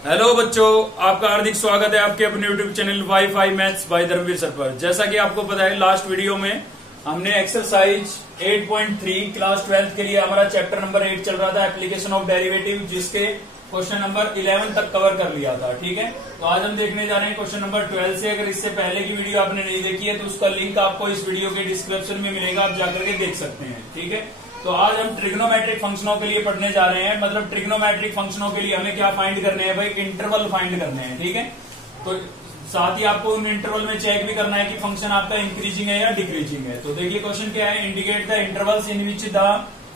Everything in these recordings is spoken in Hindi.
हेलो बच्चों, आपका हार्दिक स्वागत है आपके अपने YouTube channel WiFi maths by Dharmveer sir पर। जैसा कि आपको पता है, लास्ट वीडियो में हमने एक्सरसाइज 8.3 क्लास 12th के लिए हमारा चैप्टर नंबर 8 चल रहा था, एप्लीकेशन ऑफ डेरिवेटिव, जिसके क्वेश्चन नंबर 11 तक कवर कर लिया था। ठीक है, तो आज हम देखने जा रहे हैं क्वेश्चन नंबर 12 से। अगर इससे पहले की वीडियो आपने नहीं देखी है तो उसका लिंक आपको इस वीडियो के डिस्क्रिप्शन में मिलेगा, आप जाकर के देख सकते हैं। ठीक है, तो आज हम ट्रिग्नोमेट्रिक फंक्शनों के लिए पढ़ने जा रहे हैं। मतलब ट्रिग्नोमेट्रिक फंक्शनों के लिए हमें क्या फाइंड करने हैं भाई? इंटरवल फाइंड करने हैं। ठीक है, तो साथ ही आपको उन इंटरवल में चेक भी करना है कि फंक्शन आपका इंक्रीजिंग है या डिक्रीजिंग है। तो देखिए क्वेश्चन क्या है, indicate the intervals in which the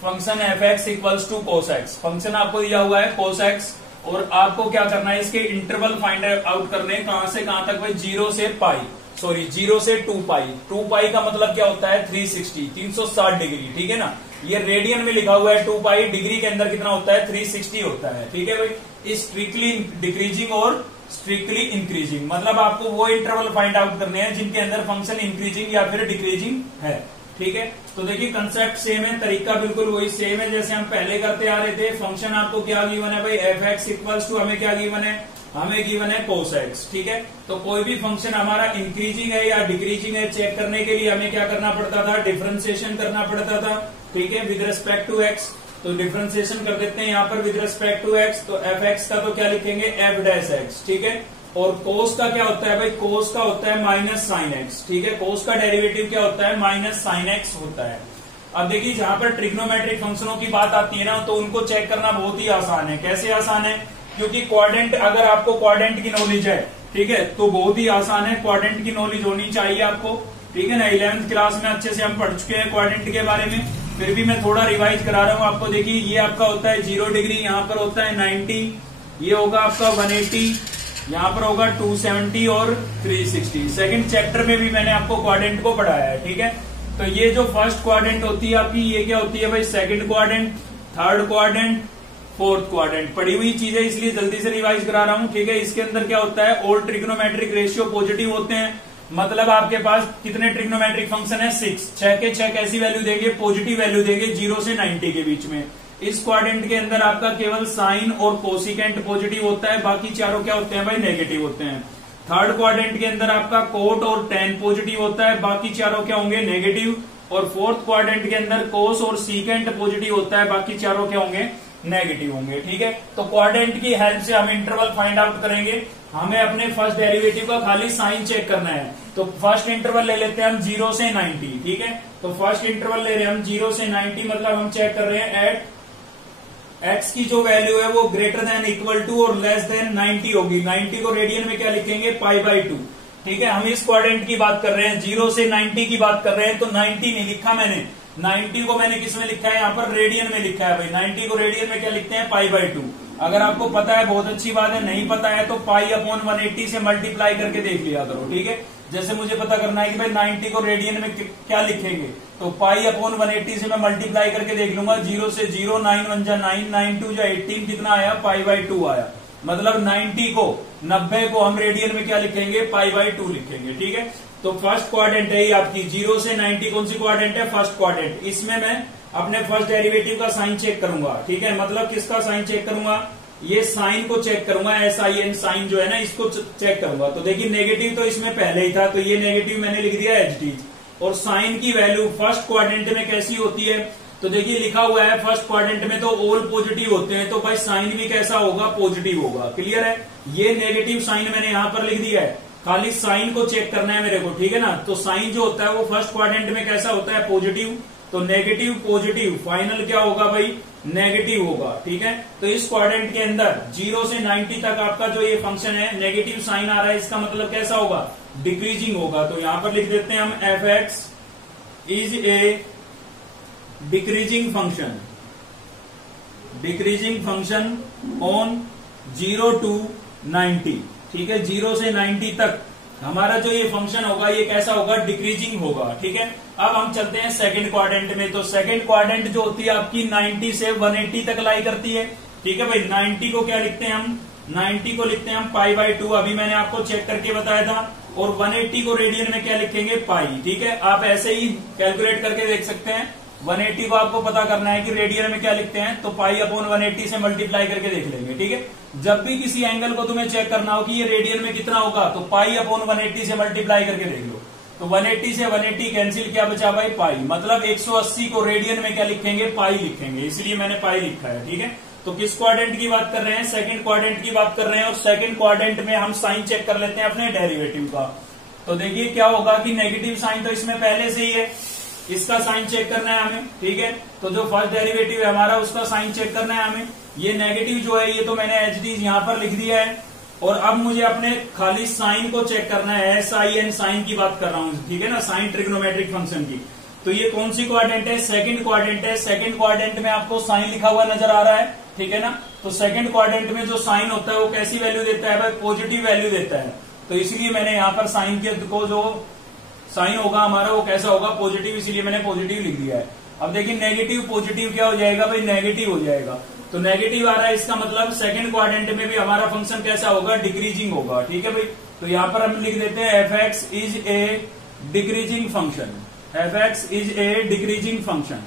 function f x equals to cos x. Function आपको दिया हुआ है कोस एक्स और आपको क्या करना है, इसके इंटरवल फाइंड आउट करने हैं। कहां से कहां तक भाई? 0 से से 2 पाई। 2 पाई का मतलब क्या होता है? 360 डिग्री। ठीक है ना, ये रेडियन में लिखा हुआ है 2 पाई, डिग्री के अंदर कितना होता है? 360 होता है। ठीक है भाई, स्ट्रिक्टली डिक्रीजिंग और स्ट्रिक्टली इंक्रीजिंग, मतलब आपको वो इंटरवल फाइंड आउट करने हैं जिनके अंदर फंक्शन इंक्रीजिंग या फिर डिक्रीजिंग है। ठीक है, तो देखिए कंसेप्ट सेम है, तरीका बिल्कुल वही सेम है जैसे हम पहले करते आ रहे थे। फंक्शन आपको क्या गिवन है भाई? एफ एक्स इक्वल्स टू, हमें क्या गिवन है? हमें गिवन है कोस एक्स। ठीक है, तो कोई भी फंक्शन हमारा इंक्रीजिंग है या डिक्रीजिंग है चेक करने के लिए हमें क्या करना पड़ता था? डिफरेंशिएशन करना पड़ता था। ठीक है, विद रिस्पेक्ट टू एक्स। तो डिफरेंशिएशन कर देते हैं यहाँ पर विद रिस्पेक्ट टू एक्स। तो एफ एक्स का तो क्या लिखेंगे? F dash x. ठीक है, और कोस का क्या होता है भाई? कोस का होता है माइनस साइन एक्स। ठीक है, कोस का डेरिवेटिव क्या होता है? माइनस साइन एक्स होता है। अब देखिए, जहां पर ट्रिग्नोमेट्रिक फंक्शनों की बात आती है ना, तो उनको चेक करना बहुत ही आसान है। कैसे आसान है? क्योंकि क्वाड्रेंट, अगर आपको क्वाड्रेंट की नॉलेज है, ठीक है, तो बहुत ही आसान है। क्वाड्रेंट की नॉलेज होनी चाहिए आपको। ठीक है ना, 11th क्लास में अच्छे से हम पढ़ चुके हैं क्वाड्रेंट के बारे में, फिर भी मैं थोड़ा रिवाइज करा रहा हूं आपको। देखिए, ये आपका होता है 0 डिग्री, यहाँ पर होता है 90, ये होगा आपका 180, यहाँ पर होगा 270 और 360। सेकंड चैप्टर में भी मैंने आपको क्वाड्रेंट को पढ़ाया है। ठीक है, तो ये जो फर्स्ट क्वाड्रेंट होती है आपकी, ये क्या होती है भाई? Second quadrant, third quadrant, fourth quadrant. पढ़ी हुई चीजें इसलिए जल्दी से रिवाइज करा रहा हूं। ठीक है, इसके अंदर क्या होता है? ऑल ट्रिग्नोमेट्रिक रेशियो पॉजिटिव होते हैं। मतलब आपके पास कितने ट्रिग्नोमेट्रिक फंक्शन है? 6 के 6 कैसी वैल्यू देंगे? पॉजिटिव वैल्यू देंगे 0 से 90 के बीच में। इस क्वाड्रेंट के अंदर आपका केवल साइन और कोसिकेंट पॉजिटिव होता है, बाकी चारों क्या होते हैं भाई? नेगेटिव होते हैं। थर्ड क्वाड्रेंट के अंदर आपका कोट और टेन पॉजिटिव होता है, बाकी चारों क्या होंगे? नेगेटिव। और फोर्थ क्वाड्रेंट के अंदर कोस और सीकेंट पॉजिटिव होता है, बाकी चारों क्या होंगे? नेगेटिव होंगे। ठीक है, तो क्वाड्रेंट की हेल्प से हम इंटरवल फाइंड आउट करेंगे। हमें अपने फर्स्ट डेरिवेटिव का खाली साइन चेक करना है। तो फर्स्ट इंटरवल ले लेते हैं हम 0 से 90। ठीक है, तो फर्स्ट इंटरवल ले रहे हैं हम 0 से 90, मतलब हम चेक कर रहे हैं एट एक्स की जो वैल्यू है वो ग्रेटर देन इक्वल टू और लेस देन 90 होगी। 90 को रेडियन में क्या लिखेंगे? π/2। ठीक है, हम इस क्वाड्रेंट की बात कर रहे हैं, 0 से 90 की बात कर रहे हैं। तो 90 नहीं लिखा मैंने, 90 को मैंने किस में लिखा है? यहाँ पर रेडियन में लिखा है भाई। 90 को रेडियन में क्या लिखते हैं? π/2। अगर आपको पता है बहुत अच्छी बात है, नहीं पता है तो π/180 से मल्टीप्लाई करके देख लिया करो। ठीक है, जैसे मुझे पता करना है कि भाई 90 को रेडियन में क्या लिखेंगे, तो π/180 से मैं मल्टीप्लाई करके देख लूंगा। 0 से 0, 9 1 जा 9, 9 2 जा 18, कितना आया? π/2 आया। मतलब 90 को हम रेडियन में क्या लिखेंगे? π/2 लिखेंगे। ठीक है, तो फर्स्ट क्वाड्रेंट है ये आपकी 0 से 90। कौन सी क्वाड्रेंट है? First quadrant. इसमें मैं अपने फर्स्ट डेरिवेटिव का साइन चेक करूंगा। ठीक है, मतलब किसका साइन चेक करूंगा? ये साइन को चेक करूंगा, SIN साइन जो है ना, इसको चेक करूंगा। तो देखिए, नेगेटिव तो इसमें पहले ही था, तो ये नेगेटिव मैंने लिख दिया एज इट इज। और साइन की वैल्यू फर्स्ट क्वाड्रेंट में कैसी होती है? तो देखिए लिखा हुआ है फर्स्ट क्वाड्रेंट में तो ऑल पॉजिटिव होते हैं, तो भाई साइन भी कैसा होगा? पॉजिटिव होगा। क्लियर है? ये नेगेटिव साइन मैंने यहां पर लिख दिया है, खाली साइन को चेक करना है मेरे को। ठीक है ना, तो साइन जो होता है वो फर्स्ट क्वाड्रेंट में कैसा होता है? पॉजिटिव। तो नेगेटिव पॉजिटिव, फाइनल क्या होगा भाई? नेगेटिव होगा। ठीक है, तो इस क्वाड्रेंट के अंदर 0 से 90 तक आपका जो ये फंक्शन है, नेगेटिव साइन आ रहा है, इसका मतलब कैसा होगा? डिक्रीजिंग होगा। तो यहां पर लिख देते हैं हम F x is a decreasing function, decreasing function on 0 to 90। ठीक है, 0 से 90 तक हमारा जो ये फंक्शन होगा ये कैसा होगा? डिक्रीजिंग होगा। ठीक है, अब हम चलते हैं सेकंड क्वाड्रेंट में। तो सेकंड क्वाड्रेंट जो होती है आपकी 90 से 180 तक लाई करती है। ठीक है भाई, 90 को क्या लिखते हैं हम? 90 को लिखते हैं हम π/2, अभी मैंने आपको चेक करके बताया था। और 180 को रेडियन में क्या लिखेंगे? पाई। ठीक है, आप ऐसे ही कैलकुलेट करके देख सकते हैं। 180 को आपको पता करना है कि रेडियन में क्या लिखते हैं, तो पाई अपॉन 180 से मल्टीप्लाई करके देख लेंगे। ठीक है, जब भी किसी एंगल को तुम्हें चेक करना हो कि ये रेडियन में कितना होगा, तो पाई अपॉन 180 से मल्टीप्लाई करके देख लो। तो 180 से 180 कैंसिल, क्या बचा भाई, पाई। मतलब 180 को रेडियन में क्या लिखेंगे, पाई लिखेंगे, इसलिए मैंने पाई लिखा है। ठीक है, तो किस क्वाड्रेंट की बात कर रहे हैं, सेकंड क्वाड्रेंट की बात कर रहे हैं। और सेकंड क्वाड्रेंट में हम साइन चेक कर लेते हैं अपने डेरिवेटिव का। तो देखिए क्या होगा कि नेगेटिव साइन तो इसमें पहले से ही है, इसका साइन चेक करना है हमें। ठीक है, तो जो फर्स्ट डेरिवेटिव है हमारा, उसका साइन चेक करना है हमें। ये नेगेटिव जो है ये तो मैंने एच डी यहां पर लिख दिया है। और अब मुझे अपने खाली साइन को चेक करना है, SIN साइन की बात कर रहा हूं। ठीक है ना, साइन ट्रिग्नोमेट्रिक फंक्शन की। तो ये कौन सी क्वाड्रेंट है, सेकंड क्वाड्रेंट है। सेकंड क्वाड्रेंट में आपको साइन लिखा हुआ नजर आ रहा है। ठीक है ना, तो सेकंड क्वाड्रेंट में जो साइन होता है वो कैसी वैल्यू देता है भाई, पॉजिटिव वैल्यू देता है। तो इसलिए मैंने यहाँ पर साइन के को जो साइन होगा हमारा वो कैसा होगा, पॉजिटिव, इसलिए मैंने पॉजिटिव लिख दिया है। अब देखिए नेगेटिव पॉजिटिव क्या हो जाएगा भाई, नेगेटिव हो जाएगा। तो नेगेटिव आ रहा है, इसका मतलब सेकंड क्वाड्रेंट में भी हमारा फंक्शन कैसा होगा, डिक्रीजिंग होगा। ठीक है भाई, तो यहां पर हम लिख देते हैं fx is a decreasing function. fx is a decreasing function.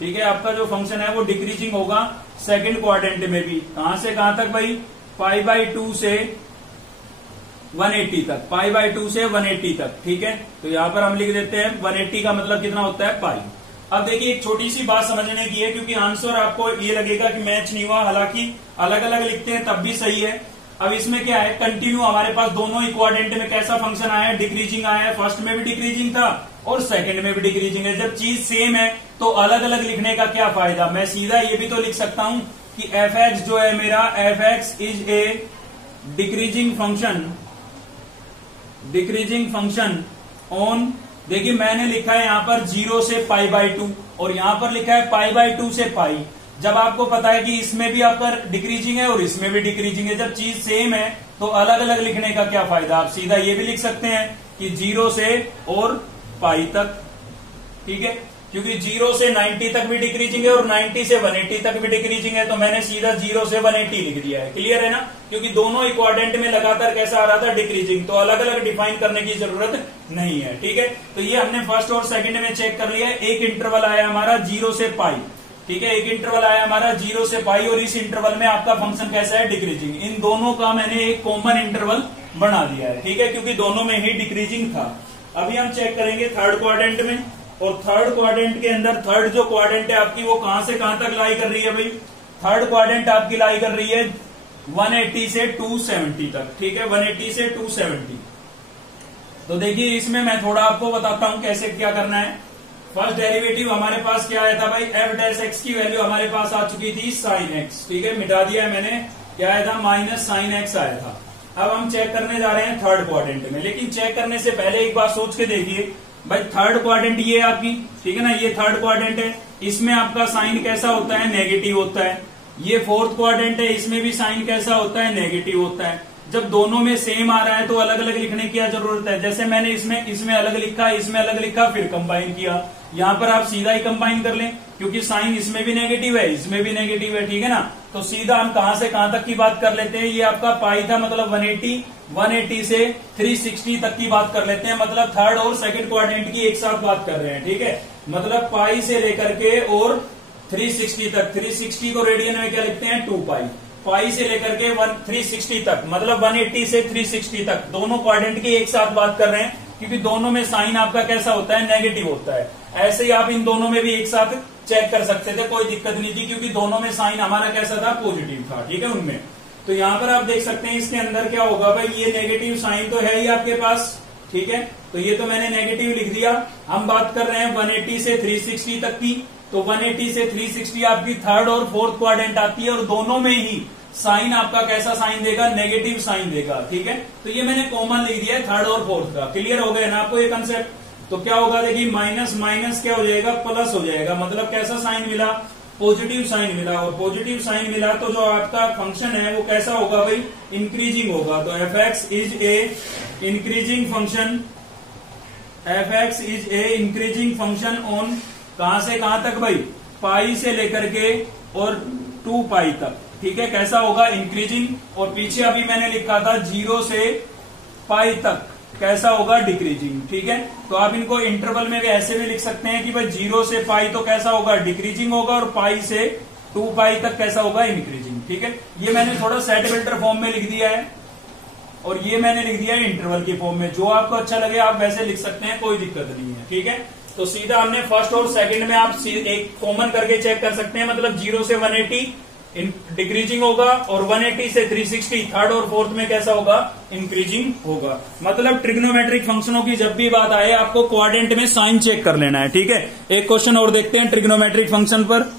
ठीक है, आपका जो फंक्शन है वो डिक्रीजिंग होगा सेकंड क्वाड्रेंट में भी। कहां से कहां तक भाई, π/2 से 180 तक, π/2 से 180 तक। ठीक है, तो यहां पर हम लिख देते हैं 180 का मतलब कितना होता है, पाई। अब देखिए एक छोटी सी बात समझने की है, क्योंकि आंसर आपको ये लगेगा कि मैच नहीं हुआ, हालांकि अलग अलग लिखते हैं तब भी सही है। अब इसमें क्या है, कंटिन्यू हमारे पास दोनों ही क्वाड्रेंट में कैसा फंक्शन आया है, डिक्रीजिंग आया है। फर्स्ट में भी डिक्रीजिंग था और सेकंड में भी डिक्रीजिंग है। जब चीज सेम है तो अलग अलग लिखने का क्या फायदा। मैं सीधा ये भी तो लिख सकता हूं कि fx जो है मेरा, fx is a decreasing function on, देखिए मैंने लिखा है यहां पर 0 से π/2 और यहां पर लिखा है π/2 से पाई। जब आपको पता है कि इसमें भी आपका डिक्रीजिंग है और इसमें भी डिक्रीजिंग है, जब चीज सेम है तो अलग अलग लिखने का क्या फायदा। आप सीधा ये भी लिख सकते हैं कि 0 से और पाई तक। ठीक है, क्योंकि 0 से 90 तक भी डिक्रीजिंग है और 90 से 180 तक भी डिक्रीजिंग है, तो मैंने सीधा 0 से 180 लिख दिया है। क्लियर है ना, क्योंकि दोनों ही क्वाड्रेंट में लगातार कैसा आ रहा था, डिक्रीजिंग, तो अलग अलग डिफाइन करने की जरूरत नहीं है। ठीक है, तो ये हमने फर्स्ट और सेकंड में चेक कर लिया। एक इंटरवल आया हमारा 0 से पाई। ठीक है, एक इंटरवल आया हमारा 0 से पाई और इस इंटरवल में आपका फंक्शन कैसा है, डिक्रीजिंग। इन दोनों का मैंने एक कॉमन इंटरवल बना दिया है। ठीक है, क्योंकि दोनों में ही डिक्रीजिंग था। अभी हम चेक करेंगे थर्ड क्वाड्रेंट में, और थर्ड क्वाड्रेंट के अंदर थर्ड जो क्वाड्रेंट है आपकी वो कहां से कहां तक लाई कर रही है भाई, थर्ड क्वाड्रेंट आपकी लाई कर रही है 180 से 270 तक। ठीक है, 180 से 270। तो देखिए इसमें मैं थोड़ा आपको बताता हूं कैसे क्या करना है। फर्स्ट डेरिवेटिव हमारे पास क्या आया था भाई, f' की वैल्यू हमारे पास आ चुकी थी sin x। ठीक है, मिटा दिया है मैंने, क्या आया था, -sin x आया था। अब हम चेक करने जा रहे हैं थर्ड क्वाड्रेंट में, लेकिन चेक करने से पहले एक बात सोच के देखिए भाई, थर्ड क्वाड्रेंट ये आपकी, ठीक है ना, ये थर्ड क्वाड्रेंट है, इसमें आपका साइन कैसा होता है, नेगेटिव होता है। ये फोर्थ क्वाड्रेंट है, इसमें भी साइन कैसा होता है, नेगेटिव होता है। जब दोनों में सेम आ रहा है तो अलग अलग लिखने की क्या जरूरत है। जैसे मैंने इसमें अलग लिखा, इसमें अलग लिखा, फिर कंबाइन किया। यहां पर आप सीधा ही कंबाइन कर लें, क्योंकि साइन इसमें भी नेगेटिव है, इसमें भी नेगेटिव है। ठीक है ना, तो सीधा हम कहां से कहां तक की बात कर लेते हैं। ये आपका पाई था, मतलब 180 से 360 तक की बात कर लेते हैं। मतलब थर्ड और सेकंड क्वाड्रेंट की एक साथ बात कर रहे हैं। ठीक है, मतलब पाई से लेकर के और 360 तक। 360 को रेडियन में क्या लिखते हैं, 2 पाई। पाई से लेकर के 360 तक, मतलब 180 से 360 तक दोनों क्वाड्रेंट की एक साथ बात कर रहे हैं, क्योंकि दोनों में साइन आपका कैसा होता है, नेगेटिव होता है। ऐसे ही आप इन दोनों में भी एक साथ चेक कर सकते थे, कोई दिक्कत नहीं थी, क्योंकि दोनों में साइन हमारा कैसा था, पॉजिटिव था। ठीक है, उनमें तो यहां पर आप देख सकते हैं इसके अंदर क्या होगा भाई, ये नेगेटिव साइन तो है ही आपके पास। ठीक है, तो ये तो मैंने नेगेटिव लिख दिया। हम बात कर रहे हैं 180 से 360 तक की, तो 180 से 360 आपकी थर्ड और फोर्थ क्वाड्रेंट आती है, और दोनों में ही साइन आपका कैसा साइन देगा, नेगेटिव साइन देगा। ठीक है, तो ये मैंने कॉमन लिख दिया है थर्ड और फोर्थ का। क्लियर हो गया ना आपको ये कंसेप्ट। तो क्या होगा, देखिए माइनस माइनस क्या हो जाएगा, प्लस हो जाएगा। मतलब कैसा साइन मिला, पॉजिटिव साइन मिला, और पॉजिटिव साइन मिला तो जो आपका फंक्शन है वो कैसा होगा भाई, इंक्रीजिंग होगा। तो fx is a increasing function, fx is a increasing function on, कहां से कहां तक भाई, पाई से लेकर के और 2 पाई तक। ठीक है, कैसा होगा, इंक्रीजिंग। और पीछे अभी मैंने लिखा था 0 से पाई तक, कैसा होगा, डिक्रीजिंग। ठीक है, तो आप इनको इंटरवल में भी ऐसे भी लिख सकते हैं कि भाई 0 से पाई तो कैसा होगा, डिक्रीजिंग होगा, और पाई से 2 पाई तक कैसा होगा, इंक्रीजिंग। ठीक है, ये मैंने थोड़ा सेट वेक्टर फॉर्म में लिख दिया है और ये मैंने लिख दिया है इंटरवल की फॉर्म में। जो आपको अच्छा लगे आप वैसे लिख सकते हैं, कोई दिक्कत नहीं है। ठीक है, तो सीधा हमने फर्स्ट और सेकंड में आप एक कॉमन करके चेक कर सकते हैं, मतलब 0 से 180 डिक्रीजिंग होगा और 180 से 360 थर्ड और फोर्थ में कैसा होगा, इंक्रीजिंग होगा। मतलब ट्रिग्नोमेट्रिक फंक्शनों की जब भी बात आए आपको क्वाड्रेंट में साइन चेक कर लेना है। ठीक है, एक क्वेश्चन और देखते हैं ट्रिग्नोमेट्रिक फंक्शन पर।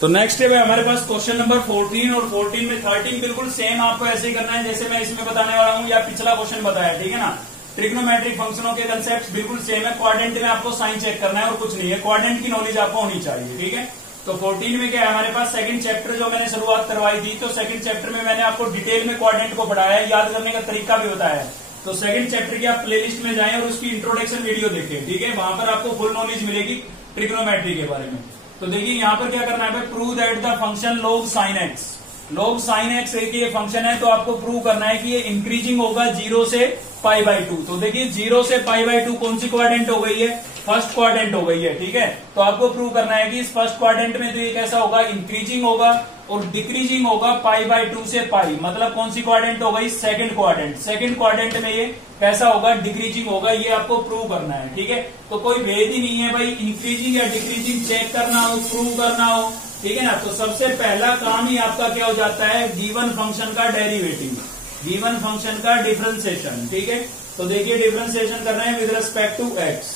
तो नेक्स्ट है हमारे पास क्वेश्चन नंबर 14 और 14 में 13 बिल्कुल सेम आपको ऐसे ही करना है जैसे मैं इसमें बताने वाला हूं या पिछला क्वेश्चन बताया। ठीक है ना, ट्रिग्नोमेट्रिक फंक्शनों के कंसेप्ट बिल्कुल सेम है। क्वाड्रेंट में आपको साइन चेक करना है और कुछ नहीं है, क्वाड्रेंट की नॉलेज आपको होनी चाहिए। ठीक है, तो 14 में क्या है हमारे पास, सेकंड चैप्टर जो मैंने शुरुआत करवाई थी, तो सेकंड चैप्टर में मैंने आपको डिटेल में क्वाड्रेंट को पढ़ाया है, याद करने का तरीका भी बताया है। तो सेकंड चैप्टर की आप प्लेलिस्ट में जाएं और उसकी इंट्रोडक्शन वीडियो देखें। ठीक है, वहां पर आपको फुल नॉलेज मिलेगी ट्रिग्नोमेट्री के बारे में। तो देखिए यहाँ पर क्या करना है भाई, prove that the function log sin x, log sin x एक ये फंक्शन है, तो आपको प्रूव करना है कि ये इंक्रीजिंग होगा 0 से π/2। तो देखिए 0 से π/2 कौन सी क्वाड्रेंट हो गई है, फर्स्ट क्वाड्रेंट हो गई है। ठीक है, तो आपको प्रूव करना है कि इस फर्स्ट क्वाड्रेंट में तो ये कैसा होगा, इंक्रीजिंग होगा और डिक्रीजिंग होगा π/2 से पाई। मतलब कौन सी क्वाड्रेंट हो गई, सेकंड क्वाड्रेंट। सेकंड क्वाड्रेंट में ये कैसा होगा, डिक्रीजिंग होगा, ये आपको प्रूव करना है। ठीक है, तो कोई भेद ही नहीं है भाई, इंक्रीजिंग या डिक्रीजिंग चेक करना हो, प्रूव करना हो। ठीक है ना, तो सबसे पहला काम ही आपका क्या हो जाता है, गिवन फंक्शन का डेरिवेटिव, गिवन फंक्शन का डिफरेंशिएशन। ठीक है, तो देखिए डिफरेंशिएशन कर रहे हैं with respect to x,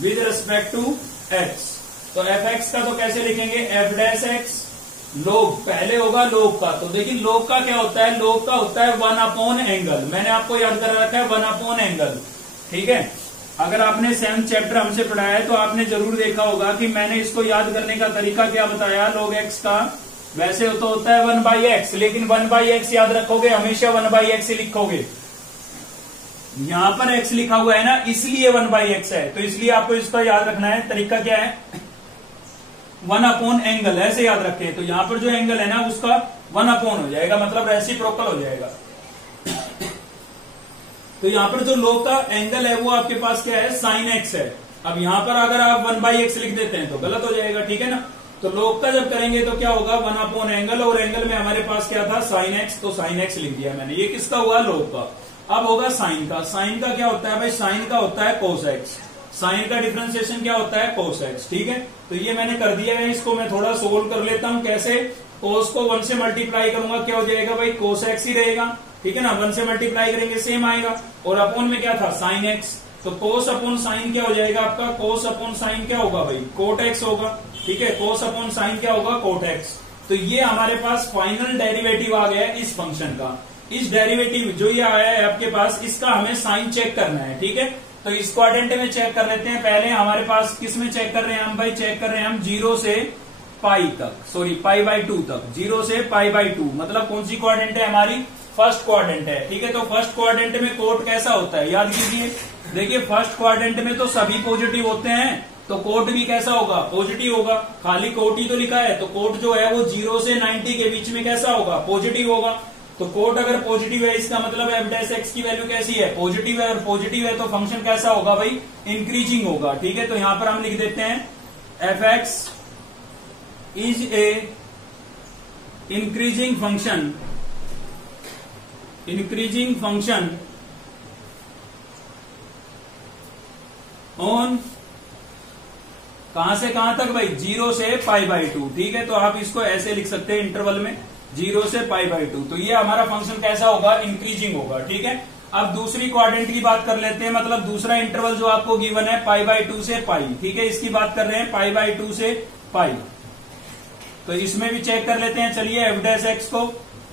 with respect to x. तो एफ एक्स का तो कैसे लिखेंगे, एफ डैश एक्स लोग, पहले होगा लोग का। तो देखिए लोग का क्या होता है, लोग का होता है 1 एंगल। मैंने आपको याद कर रखा है 1 एंगल। ठीक है, अगर आपने 7th चैप्टर हमसे पढ़ाया है तो आपने जरूर देखा होगा कि मैंने इसको याद करने का तरीका क्या बताया, log x का वैसे तो होता है 1/x, लेकिन 1/x याद रखोगे, हमेशा 1/x ही लिखोगे। यहां पर x लिखा हुआ है ना, इसलिए 1/x है, तो इसलिए आपको इसका याद रखना है। तरीका क्या है, 1 एंगल ऐसे याद रखें। तो यहां पर जो एंगल है ना उसका 1 हो जाएगा, मतलब रेसिप्रोकल हो जाएगा। तो यहां पर जो log का एंगल है वो आपके पास क्या है, sin x है। अब यहां पर अगर आप 1/x लिख देते हैं तो गलत हो जाएगा। ठीक है ना, तो log का जब करेंगे तो क्या होगा, 1 एंगल, और एंगल में हमारे पास क्या था, sin x, तो sin x लिख दिया मैंने। ये किसका हुआ, log का। अब होगा sin का। sin का क्या होता है भाई, sin का होता है cos x। sin का डिफरेंशिएशन क्या होता है, cos x। ठीक है, तो ये मैंने कर दिया है, इसको मैं थोड़ा सोल्व कर लेता हूं। कैसे, cos को 1 से मल्टीप्लाई करूंगा, क्या हो जाएगा भाई, cos x ही रहेगा। ठीक है ना, 1 से मल्टीप्लाई करेंगे सेम आएगा, और अपॉन में क्या था, sin x। तो cos अपॉन sin क्या हो जाएगा आपका, cos अपॉन sin क्या होगा भाई, cot x होगा। ठीक है, cos अपॉन sin क्या होगा, cot x। तो ये हमारे पास फाइनल डेरिवेटिव आ गया है इस फंक्शन का। इस डेरिवेटिव जो ये आया है आपके पास, इसका हमें साइन चेक करना है। ठीक है, तो इस क्वाड्रेंट में चेक कर लेते हैं। पहले हमारे पास किस में चेक कर रहे हैं हम भाई, चेक कर रहे हैं हम 0 से पाई तक, सॉरी π/2 तक, 0 से π/2। मतलब कौन सी क्वाड्रेंट है हमारी, फर्स्ट क्वाड्रेंट है। ठीक है, तो फर्स्ट क्वाड्रेंट में कोट कैसा होता है, याद कीजिए। देखिए फर्स्ट क्वाड्रेंट में तो सभी पॉजिटिव होते हैं, तो कोट भी कैसा होगा, पॉजिटिव होगा। खाली कोट ही तो लिखा है, तो कोट जो है वो 0 से 90 के बीच में कैसा होगा, पॉजिटिव होगा। तो कोट अगर पॉजिटिव है, इसका मतलब एफ डैश एक्स की वैल्यू कैसी है, पॉजिटिव है, और पॉजिटिव है तो फंक्शन कैसा होगा भाई, इंक्रीजिंग होगा। ठीक है, तो यहां पर हम लिख देते हैं F x is a increasing function, increasing function on कहां से कहां तक भाई, 0 से π/2। ठीक है, तो आप इसको ऐसे लिख सकते हैं इंटरवल में 0 से π/2। तो ये हमारा फंक्शन कैसा होगा, इंक्रीजिंग होगा। ठीक है, अब दूसरी क्वाड्रेंट की बात कर लेते हैं, मतलब दूसरा इंटरवल जो आपको गिवन है π/2 से पाई। ठीक है, इसकी बात कर रहे हैं π/2 से पाई। तो इसमें भी चेक कर लेते हैं, चलिए एफ डैश एक्स को।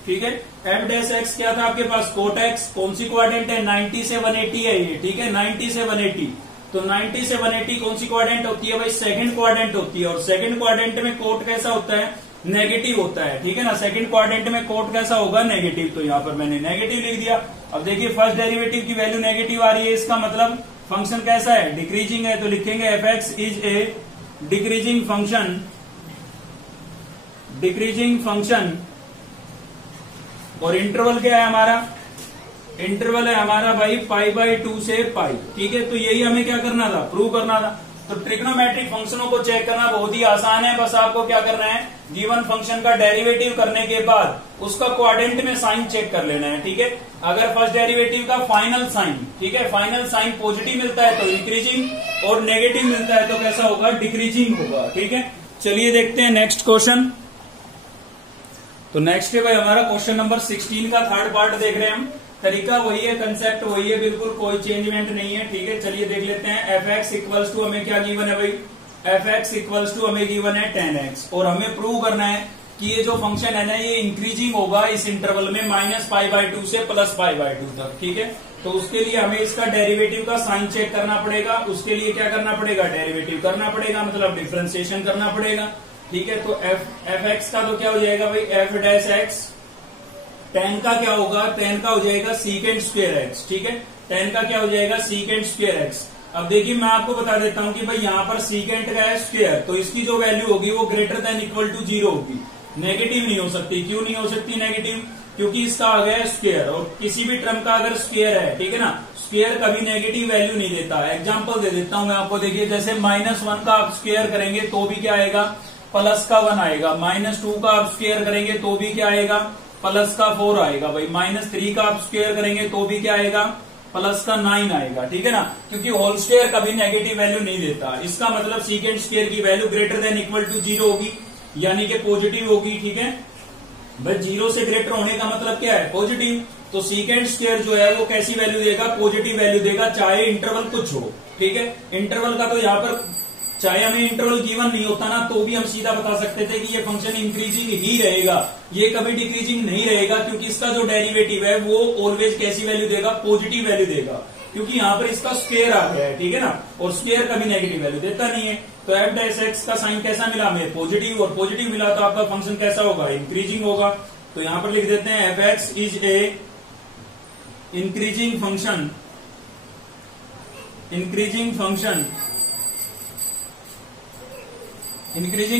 ठीक है, एफ डैश एक्स क्या था आपके पास, कोट एक्स। कौन सी क्वाड्रेंट है, 90 से 180 है ये। ठीक है, 90 से 180, तो 90 से 180 कौन सी क्वाड्रेंट होती है भाई, सेकंड क्वाड्रेंट होती है। और सेकंड क्वाड्रेंट में कोट कैसा होता है, नेगेटिव होता है। ठीक है ना, सेकंड क्वाड्रेंट में कोट कैसा होगा, नेगेटिव। तो यहां पर मैंने नेगेटिव लिख दिया। अब देखिए फर्स्ट डेरिवेटिव की वैल्यू नेगेटिव आ रही है, इसका मतलब फंक्शन कैसा है, डिक्रीजिंग है। तो लिखेंगे F x is a decreasing function, decreasing function, और इंटरवल क्या है हमारा, इंटरवल है हमारा भाई π/2 से पाई, ठीक है। तो यही हमें क्या करना था, प्रूव करना था। तो ट्रिग्नोमेट्रिक फंक्शनों को चेक करना बहुत ही आसान है। बस आपको क्या करना है, गिवन फंक्शन का डेरिवेटिव करने के बाद उसका क्वाड्रेंट में साइन चेक कर लेना है, ठीक है। अगर फर्स्ट डेरिवेटिव का फाइनल साइन, ठीक है, फाइनल साइन पॉजिटिव मिलता है तो इंक्रीजिंग और नेगेटिव मिलता है तो कैसा होगा, डिक्रीजिंग होगा, ठीक है। चलिए देखते हैं नेक्स्ट क्वेश्चन। तो नेक्स्ट है भाई हमारा क्वेश्चन नंबर 16 का थर्ड पार्ट देख रहे हैं हम। तरीका वही है, कंसेप्ट वही है, बिल्कुल कोई चेंजमेंट नहीं है, ठीक है। चलिए देख लेते हैं। एफ एक्स इक्वल्स टू हमें क्या गिवन है भाई, एफ एक्स इक्वल्स टू हमें गिवन है 10x और हमें प्रूव करना है कि ये जो फंक्शन है ना ये इंक्रीजिंग होगा इस इंटरवल में -π/2 से +π/2 तक, ठीक है। तो उसके लिए हमें इसका डेरिवेटिव का साइन चेक करना पड़ेगा। उसके लिए क्या करना पड़ेगा, डेरिवेटिव करना पड़ेगा, मतलब डिफरेंशिएशन करना पड़ेगा, ठीक है। तो एफ एक्स का तो क्या हो जाएगा भाई, एफ डैश एक्स। tan का क्या होगा, tan का हो जाएगा सीकेंट स्क्वायर एक्स, ठीक है। tan का क्या हो जाएगा, सीकेंट स्क्वायर एक्स। अब देखिए मैं आपको बता देता हूं कि भाई यहाँ पर सीकेंट का है स्क्वायर, तो इसकी जो वैल्यू होगी वो ग्रेटर देन इक्वल टू 0 होगी, नेगेटिव नहीं हो सकती। क्यों नहीं हो सकती नेगेटिव, क्योंकि इसका आ गया स्क्वायर और किसी भी टर्म का अगर स्क्वायर है, ठीक है ना, स्क्वायर कभी नेगेटिव वैल्यू नहीं देता। एग्जांपल दे देता हूं मैं आपको, देखिए जैसे -1 का आप स्क्वायर करेंगे तो भी क्या आएगा, प्लस का 1 आएगा। -2 का आप स्क्वायर करेंगे तो भी क्या आएगा, प्लस का 4 आएगा भाई। -3 का आप स्क्वायर करेंगे तो भी क्या आएगा, प्लस का 9 आएगा, ठीक है ना, क्योंकि होल स्क्वायर कभी नेगेटिव वैल्यू नहीं देता। इसका मतलब सीकेंट स्क्वायर की value greater than equal to 0 होगी, यानी कि पॉजिटिव होगी, ठीक है भाई। 0 से ग्रेटर होने का मतलब क्या है, पॉजिटिव। तो सीकेंट स्क्वायर जो है वो कैसी वैल्यू देगा, पॉजिटिव वैल्यू देगा, चाहे इंटरवल कुछ हो, ठीक है। इंटरवल का तो यहाँ पर चाहे हमें इंटरवल गिवन नहीं होता ना तो भी हम सीधा बता सकते थे कि ये फंक्शन इंक्रीजिंग ही रहेगा, ये कभी डिक्रीजिंग नहीं रहेगा, क्योंकि इसका जो डेरिवेटिव है वो ऑलवेज कैसी वैल्यू देगा, पॉजिटिव वैल्यू देगा, क्योंकि यहाँ पर इसका स्क्वायर आ गया है, ठीक है ना, और स्क्वायर कभी नेगेटिव वैल्यू देता नहीं है। तो एफ डैश एक्स का साइन कैसा मिला हमें, पॉजिटिव, और पॉजिटिव मिला तो आपका फंक्शन कैसा होगा, इंक्रीजिंग होगा। तो यहाँ पर लिख देते हैं F x is a increasing function, increasing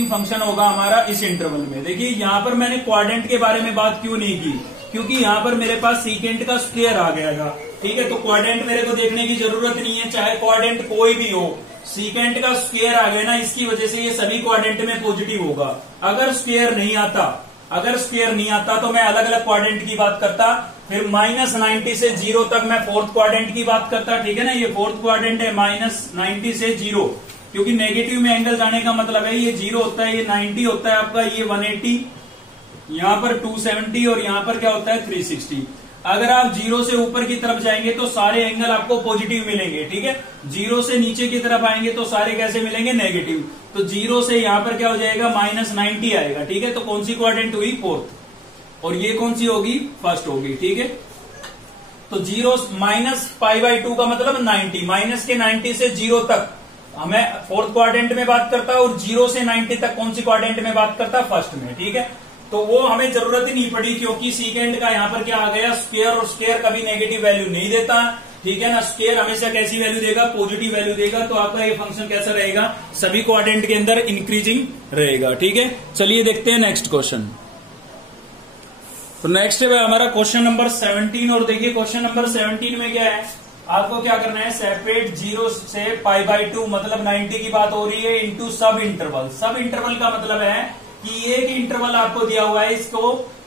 function होगा हमारा इस इंटरवल में। देखिए यहाँ पर मैंने क्वाड्रेंट के बारे में बात क्यों नहीं की, क्योंकि यहाँ पर मेरे पास सीकेंट का स्क्वायर आ गया था, ठीक है। तो क्वाड्रेंट मेरे को देखने की जरूरत नहीं है, चाहे क्वाड्रेंट कोई भी हो, सीकेंट का स्क्वायर आ गया ना, इसकी वजह से ये सभी क्वाड्रेंट में पॉजिटिव होगा। अगर स्क्वायर नहीं आता तो मैं अलग अलग क्वाड्रेंट की बात करता, फिर -90 से 0 तक मैं फोर्थ क्वाड्रेंट की बात करता, ठीक है ना। ये फोर्थ क्वाड्रेंट है -90 से 0, क्योंकि नेगेटिव में एंगल जाने का मतलब है ये 0 होता है, ये 90 होता है आपका, ये 180, यहाँ पर 270 और यहाँ पर क्या होता है 360। अगर आप 0 से ऊपर की तरफ जाएंगे तो सारे एंगल आपको पॉजिटिव मिलेंगे, ठीक है। 0 से नीचे की तरफ आएंगे तो सारे कैसे मिलेंगे, नेगेटिव। तो 0 से यहाँ पर क्या हो जाएगा, -90 आएगा, ठीक है। तो कौन सी क्वाड्रेंट हुई, फोर्थ, और ये कौन सी होगी, फर्स्ट होगी, ठीक है। तो 0 -π/2 का मतलब 90, माइनस के 90 से 0 तक हमें फोर्थ क्वाड्रेंट में बात करता है, और 0 से 90 तक कौन सी क्वाड्रेंट में बात करता है, फर्स्ट में, ठीक है। तो वो हमें जरूरत ही नहीं पड़ी, क्योंकि सीकेंड का यहाँ पर क्या आ गया, स्क्वायर, और स्क्वायर कभी नेगेटिव वैल्यू नहीं देता, ठीक है ना। स्क्वायर हमेशा कैसी वैल्यू देगा, पॉजिटिव वैल्यू देगा। तो आपका ये फंक्शन कैसा रहेगा, सभी क्वाड्रेंट के अंदर इंक्रीजिंग रहेगा, ठीक है। चलिए देखते हैं नेक्स्ट क्वेश्चन। तो नेक्स्ट है हमारा क्वेश्चन नंबर 17, और देखिए क्वेश्चन नंबर 17 में क्या है, आपको क्या करना है, सेपरेट 0 से π/2 मतलब 90 की बात हो रही है, इनटू सब इंटरवल। सब इंटरवल का मतलब है कि एक इंटरवल आपको दिया हुआ है, इसको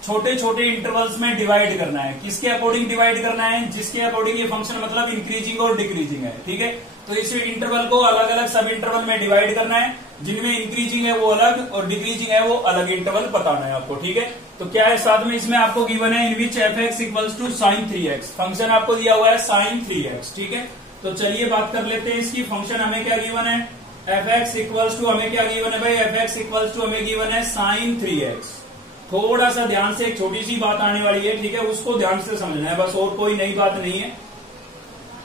छोटे छोटे इंटरवल्स में डिवाइड करना है। किसके अकॉर्डिंग डिवाइड करना है, जिसके अकॉर्डिंग ये फंक्शन मतलब इंक्रीजिंग और डिक्रीजिंग है, ठीक है। तो इस इंटरवल को अलग अलग सब इंटरवल में डिवाइड करना है, जिनमें इंक्रीजिंग है वो अलग और डिक्रीजिंग है वो अलग इंटरवल बताना है आपको, ठीक है। तो क्या है साथ में इसमें आपको गिवन है, in which F x equals to sin 3x, function आपको दिया हुआ है sin 3x, ठीक है। तो चलिए बात कर लेते हैं इसकी। फंक्शन हमें क्या गिवन है, एफ एक्स इक्वल्स टू हमें क्या गिवन है भाई, एफ एक्स इक्वल्स टू हमें गिवन है sin 3x। थोड़ा सा ध्यान से, एक छोटी सी बात आने वाली है, ठीक है, उसको ध्यान से समझना है बस, और कोई नई बात नहीं है।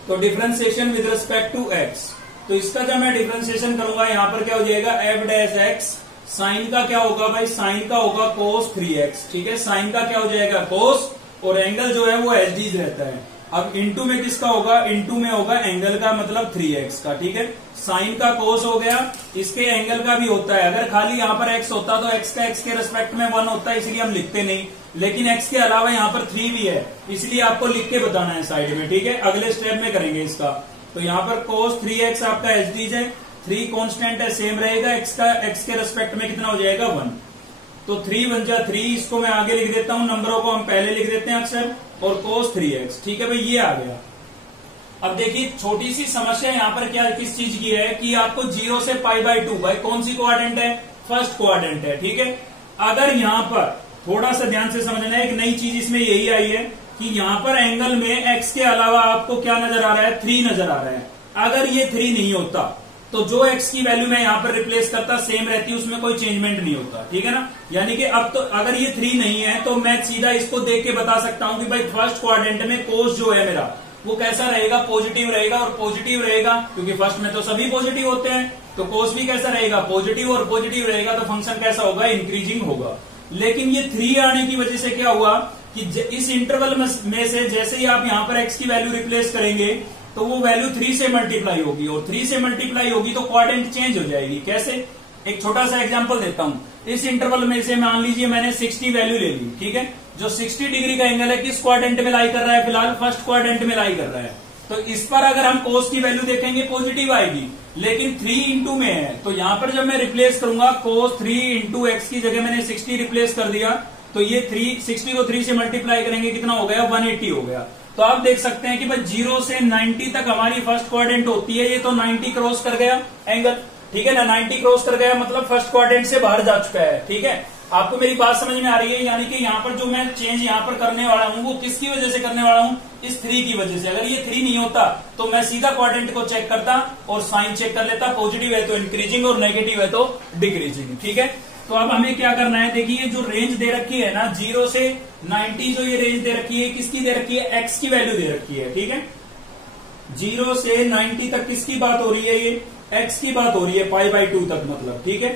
तो differentiation with respect to x, तो इसका जब मैं डिफरेंशिएशन करूंगा यहाँ पर क्या हो जाएगा, एफ डैश एक्स, साइन का क्या होगा भाई, साइन का होगा cos 3x, ठीक है। साइन का क्या हो जाएगा cos, और एंगल जो है वो एच डी रहता है। अब इंटू में किसका होगा, इंटू में होगा एंगल का, मतलब 3x का, ठीक है। साइन का कोस हो गया, इसके एंगल का भी होता है। अगर खाली यहाँ पर x होता तो x का x के रेस्पेक्ट में 1 होता है, इसलिए हम लिखते नहीं, लेकिन x के अलावा यहाँ पर 3 भी है, इसलिए आपको लिख के बताना है साइड में, ठीक है। अगले स्टेप में करेंगे इसका। तो यहाँ पर कोस 3x आपका एच डी है, 3 कॉन्स्टेंट है, सेम रहेगा, x के रेस्पेक्ट में कितना हो जाएगा 1। तो 3 बन जा 3, इसको मैं आगे लिख देता हूं, नंबरों को हम पहले लिख देते हैं अक्सर, और कोस 3x, ठीक है भाई, ये आ गया। अब देखिए छोटी सी समस्या यहाँ पर क्या किस चीज की है कि आपको 0 से π/2, भाई कौन सी क्वाड्रेंट है, फर्स्ट क्वाड्रेंट है, ठीक है। अगर यहाँ पर थोड़ा सा ध्यान से समझना है, एक नई चीज इसमें यही आई है कि यहाँ पर एंगल में x के अलावा आपको क्या नजर आ रहा है, 3 नजर आ रहा है। अगर ये 3 नहीं होता तो जो x की वैल्यू मैं यहाँ पर रिप्लेस करता सेम रहती, उसमें कोई चेंजमेंट नहीं होता, ठीक है ना। यानी कि अब तो अगर ये 3 नहीं है तो मैं सीधा इसको देख के बता सकता हूं कि भाई फर्स्ट क्वाड्रेंट में कोस जो है मेरा वो कैसा रहेगा, पॉजिटिव रहेगा, और पॉजिटिव रहेगा क्योंकि फर्स्ट में तो सभी पॉजिटिव होते हैं, तो कोस भी कैसा रहेगा, पॉजिटिव, और पॉजिटिव रहेगा तो फंक्शन कैसा होगा, इंक्रीजिंग होगा। लेकिन ये 3 आने की वजह से क्या हुआ कि इस इंटरवल में से जैसे ही आप यहाँ पर x की वैल्यू रिप्लेस करेंगे तो वो वैल्यू 3 से मल्टीप्लाई होगी, और 3 से मल्टीप्लाई होगी तो क्वाड्रेंट चेंज हो जाएगी। कैसे, एक छोटा सा एग्जांपल देता हूं। इस इंटरवल में से मान लीजिए मैंने 60 वैल्यू ले ली, ठीक है। जो 60 डिग्री का एंगल है किस क्वाड्रेंट में लाई कर रहा है, फिलहाल फर्स्ट क्वाड्रेंट में लाई कर रहा है। तो इस पर अगर हम कोस की वैल्यू देखेंगे पॉजिटिव आएगी, लेकिन 3 इंटू में है, तो यहां पर जब मैं रिप्लेस करूंगा कोस 3 इंटू एक्स की जगह मैंने 60 रिप्लेस कर दिया, तो ये 60 को 3 से मल्टीप्लाई करेंगे कितना हो गया, 180 हो गया। तो आप देख सकते हैं कि भाई 0 से 90 तक हमारी फर्स्ट क्वाड्रेंट होती है, ये तो 90 क्रॉस कर गया एंगल, ठीक है ना, 90 क्रॉस कर गया मतलब फर्स्ट क्वाड्रेंट से बाहर जा चुका है, ठीक है। आपको मेरी बात समझ में आ रही है, यानी कि यहाँ पर जो मैं चेंज यहाँ पर करने वाला हूँ वो किसकी वजह से करने वाला हूँ, इस 3 की वजह से। अगर ये 3 नहीं होता तो मैं सीधा क्वाड्रेंट को चेक करता और साइन चेक कर लेता, पॉजिटिव है तो इंक्रीजिंग और नेगेटिव है तो डिक्रीजिंग, ठीक है। तो अब हमें क्या करना है, देखिए जो रेंज दे रखी है ना 0 से 90, जो ये रेंज दे रखी है किसकी दे रखी है, x की वैल्यू दे रखी है, ठीक है। 0 से 90 तक किसकी बात हो रही है, ये x की बात हो रही है, π/2 तक मतलब, ठीक है।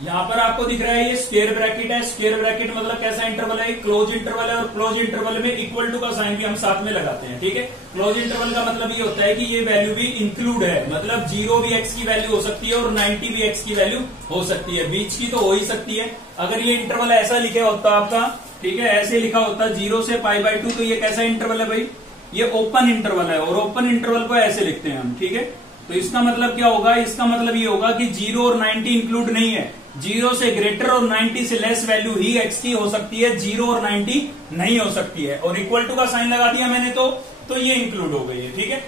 यहाँ पर आपको दिख रहा है ये स्क्वायर ब्रैकेट है, स्क्वायर ब्रैकेट मतलब कैसा इंटरवल है, क्लोज इंटरवल है, और क्लोज इंटरवल में इक्वल टू का साइन भी हम साथ में लगाते हैं, ठीक है। क्लोज इंटरवल का मतलब ये होता है कि ये वैल्यू भी इंक्लूड है, मतलब 0 भी x की वैल्यू हो सकती है और 90 भी x की वैल्यू हो सकती है, बीच की तो हो ही सकती है। अगर ये इंटरवल ऐसा लिखा होता आपका, ठीक है, ऐसे लिखा होता 0 से π/2, तो ये कैसा इंटरवल है भाई, ये ओपन इंटरवल है, और ओपन इंटरवल को ऐसे लिखते हैं हम, ठीक है। तो इसका मतलब क्या होगा, इसका मतलब ये होगा कि 0 और 90 इंक्लूड नहीं है, 0 से ग्रेटर और 90 से लेस वैल्यू ही x की हो सकती है, 0 और 90 नहीं हो सकती है। और इक्वल टू का साइन लगा दिया मैंने तो ये इंक्लूड हो गई है, ठीक है।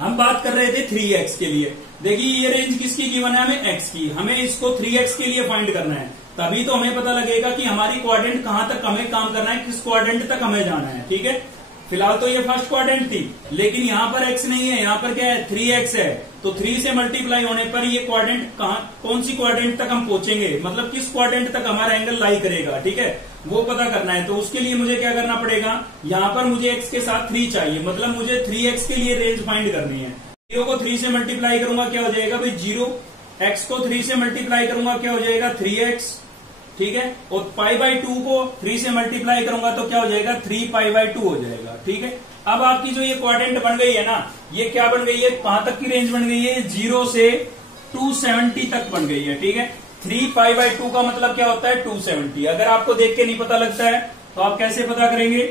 हम बात कर रहे थे 3x के लिए, देखिए ये रेंज किसकी गिवन है, हमें x की, हमें इसको 3x के लिए फाइंड करना है, तभी तो हमें पता लगेगा कि हमारी क्वाड्रेंट कहां तक हमें काम करना है, किस क्वाड्रेंट तक हमें जाना है, ठीक है। फिलहाल तो ये फर्स्ट क्वाड्रेंट थी, लेकिन यहाँ पर x नहीं है, यहाँ पर क्या है 3x है, तो 3 से मल्टीप्लाई होने पर ये क्वाड्रेंट कौन सी क्वाड्रेंट तक हम पहुंचेंगे, मतलब किस क्वाड्रेंट तक हमारा एंगल लाई करेगा, ठीक है, वो पता करना है। तो उसके लिए मुझे क्या करना पड़ेगा, यहाँ पर मुझे x के साथ 3 चाहिए, मतलब मुझे 3x के लिए रेंज फाइंड करनी है। 0 को 3 से मल्टीप्लाई करूंगा क्या हो जाएगा भाई 0, x को 3 से मल्टीप्लाई करूंगा क्या हो जाएगा 3x, ठीक है, और π/2 को 3 से मल्टीप्लाई करूंगा तो क्या हो जाएगा 3π/2 हो जाएगा, ठीक है। अब आपकी जो ये क्वाड्रेंट बन गई है ना, ये क्या बन गई है, कहां तक की रेंज बन गई है, 0 से 270 तक बन गई है, ठीक है। 3π/2 का मतलब क्या होता है 270। अगर आपको देख के नहीं पता लगता है तो आप कैसे पता करेंगे,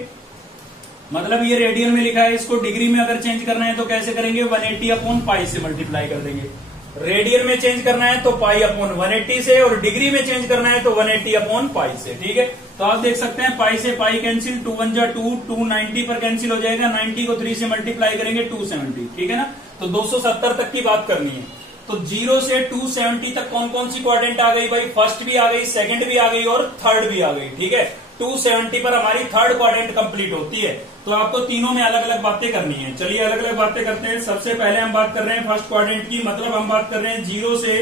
मतलब ये रेडियन में लिखा है, इसको डिग्री में अगर चेंज करना है तो कैसे करेंगे, 180/π से मल्टीप्लाई कर देंगे। रेडियन में चेंज करना है तो π/180 से, और डिग्री में चेंज करना है तो 180/π से, ठीक है। तो आप देख सकते हैं पाई से पाई कैंसिल, 2 1 जा 2, 290 पर कैंसिल हो जाएगा, 90 को 3 से मल्टीप्लाई करेंगे 270, ठीक है ना। तो 270 तक की बात करनी है। तो 0 से 270 तक कौन कौन सी क्वाड्रेंट आ गई भाई, फर्स्ट भी आ गई, सेकंड भी आ गई और थर्ड भी आ गई, ठीक है। 270 पर हमारी थर्ड क्वाड्रेंट कंप्लीट होती है। तो आपको तीनों में अलग अलग बातें करनी है। चलिए अलग अलग बातें करते हैं। सबसे पहले हम बात कर रहे हैं फर्स्ट क्वाड्रेंट की, मतलब हम बात कर रहे हैं 0 से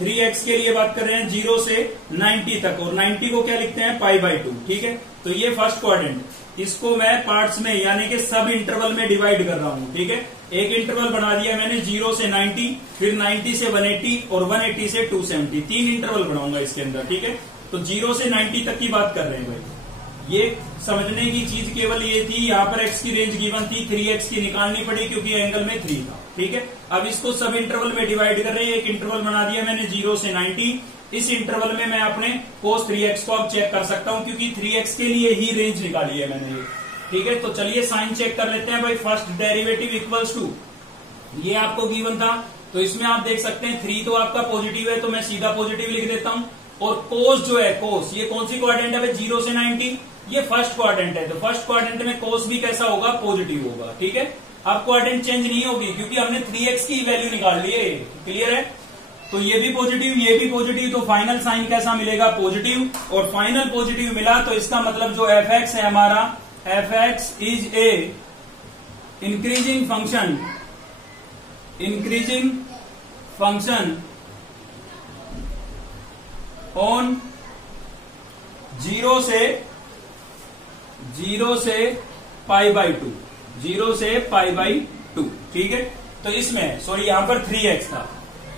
3x के लिए बात कर रहे हैं 0 से 90 तक, और 90 को क्या लिखते हैं π/2, ठीक है। तो ये फर्स्ट क्वाड्रेंट, इसको मैं पार्ट्स में यानी कि सब इंटरवल में डिवाइड कर रहा हूं, ठीक है। एक इंटरवल बना दिया मैंने 0 से 90, फिर 90 से 180 और 180 से 270, 3 इंटरवल बनाऊंगा इसके अंदर, ठीक है। तो 0 से 90 तक की बात कर रहे हैं भाई। ये समझने की चीज केवल ये थी, यहाँ पर x की रेंज गिवन थी, 3x की निकालनी पड़ी क्योंकि एंगल में 3 था। ठीक है, अब इसको सब इंटरवल में डिवाइड कर रहे हैं। एक इंटरवल बना दिया मैंने 0 से 90। इस इंटरवल में मैं अपने cos 3x को अब चेक कर सकता हूं क्योंकि 3x के लिए ही रेंज निकाली है मैंने ये। ठीक है, तो चलिए साइन चेक कर लेते हैं भाई। फर्स्ट डेरिवेटिव इक्वल्स टू, ये आपको गिवन था, तो इसमें आप देख सकते हैं 3 तो आपका पॉजिटिव है, तो मैं सीधा पॉजिटिव लिख देता हूं। और कोस जो है, कोस ये कौन सी क्वाड्रेंट है भाई, 0 से 90, ये फर्स्ट क्वाड्रेंट है, तो फर्स्ट क्वाड्रेंट में कोस भी कैसा होगा, पॉजिटिव होगा। ठीक है, अब क्वाड्रेंट चेंज नहीं होगी क्योंकि हमने 3x की वैल्यू निकाल ली है। क्लियर है, तो ये भी पॉजिटिव, ये भी पॉजिटिव, तो फाइनल साइन कैसा मिलेगा, पॉजिटिव। और फाइनल पॉजिटिव मिला तो इसका मतलब जो fx है हमारा, fx is a increasing function, increasing function on 0 से पाई बाई 2, 0 से पाई बाई 2। ठीक है, तो इसमें सॉरी यहां पर 3x था,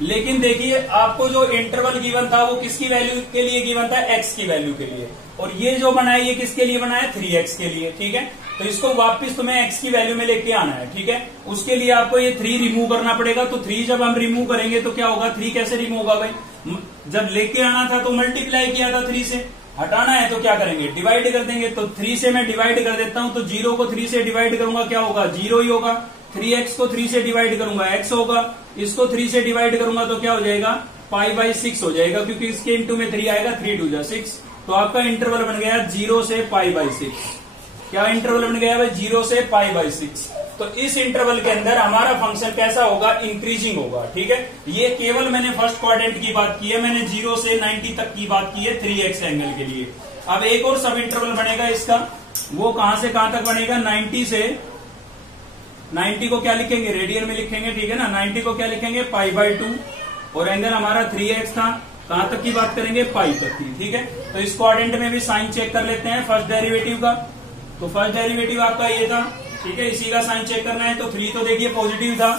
लेकिन देखिए आपको जो इंटरवल गिवन था वो किसकी वैल्यू के लिए गिवन था, x की वैल्यू के लिए, और ये जो बनाया ये किसके लिए बनाया, 3x के लिए। ठीक है, तो इसको वापस तुम्हें x की वैल्यू में लेके आना है। ठीक है, उसके लिए आपको ये 3 रिमूव करना पड़ेगा। तो 3 जब हम रिमूव करेंगे तो क्या होगा, 3 कैसे रिमूव होगा भाई, जब लेके आना था तो मल्टीप्लाई किया था 3 से, हटाना है तो क्या करेंगे, डिवाइड कर देंगे। तो 3 से मैं डिवाइड कर देता हूं, तो 0 को 3 से डिवाइड करूंगा क्या होगा, 0 ही होगा। 3x को 3 से डिवाइड करूंगा x होगा, इसको 3 से डिवाइड करूंगा तो क्या हो जाएगा, पाई बाई 6 हो जाएगा, क्योंकि इसके इंटू में 3 आएगा, 3 2 जा 6। तो आपका इंटरवल बन गया 0 से पाई बाई 6। क्या इंटरवल बन गया भाई, 0 से पाई बाई 6। तो इस इंटरवल के अंदर हमारा फंक्शन कैसा होगा, इंक्रीजिंग होगा। ठीक है, ये केवल मैंने फर्स्ट क्वाड्रेंट की बात की है, मैंने 0 से 90 तक की बात की है 3x एंगल के लिए। अब एक और सब इंटरवल बनेगा इसका, वो कहां से कहां तक बनेगा, 90 से 90 को क्या लिखेंगे, रेडियन में लिखेंगे। ठीक है ना, 90 को क्या लिखेंगे, पाई बाई 2, और एंगल हमारा 3x था, कहां तक की बात करेंगे, पाई तक की। ठीक है, तो इस क्वाड्रेंट में भी साइन चेक कर लेते हैं फर्स्ट डेरिवेटिव का। तो फर्स्ट डेरिवेटिव आपका ये था। ठीक है, इसी का साइन चेक करना है। तो 3 तो देखिए पॉजिटिव था,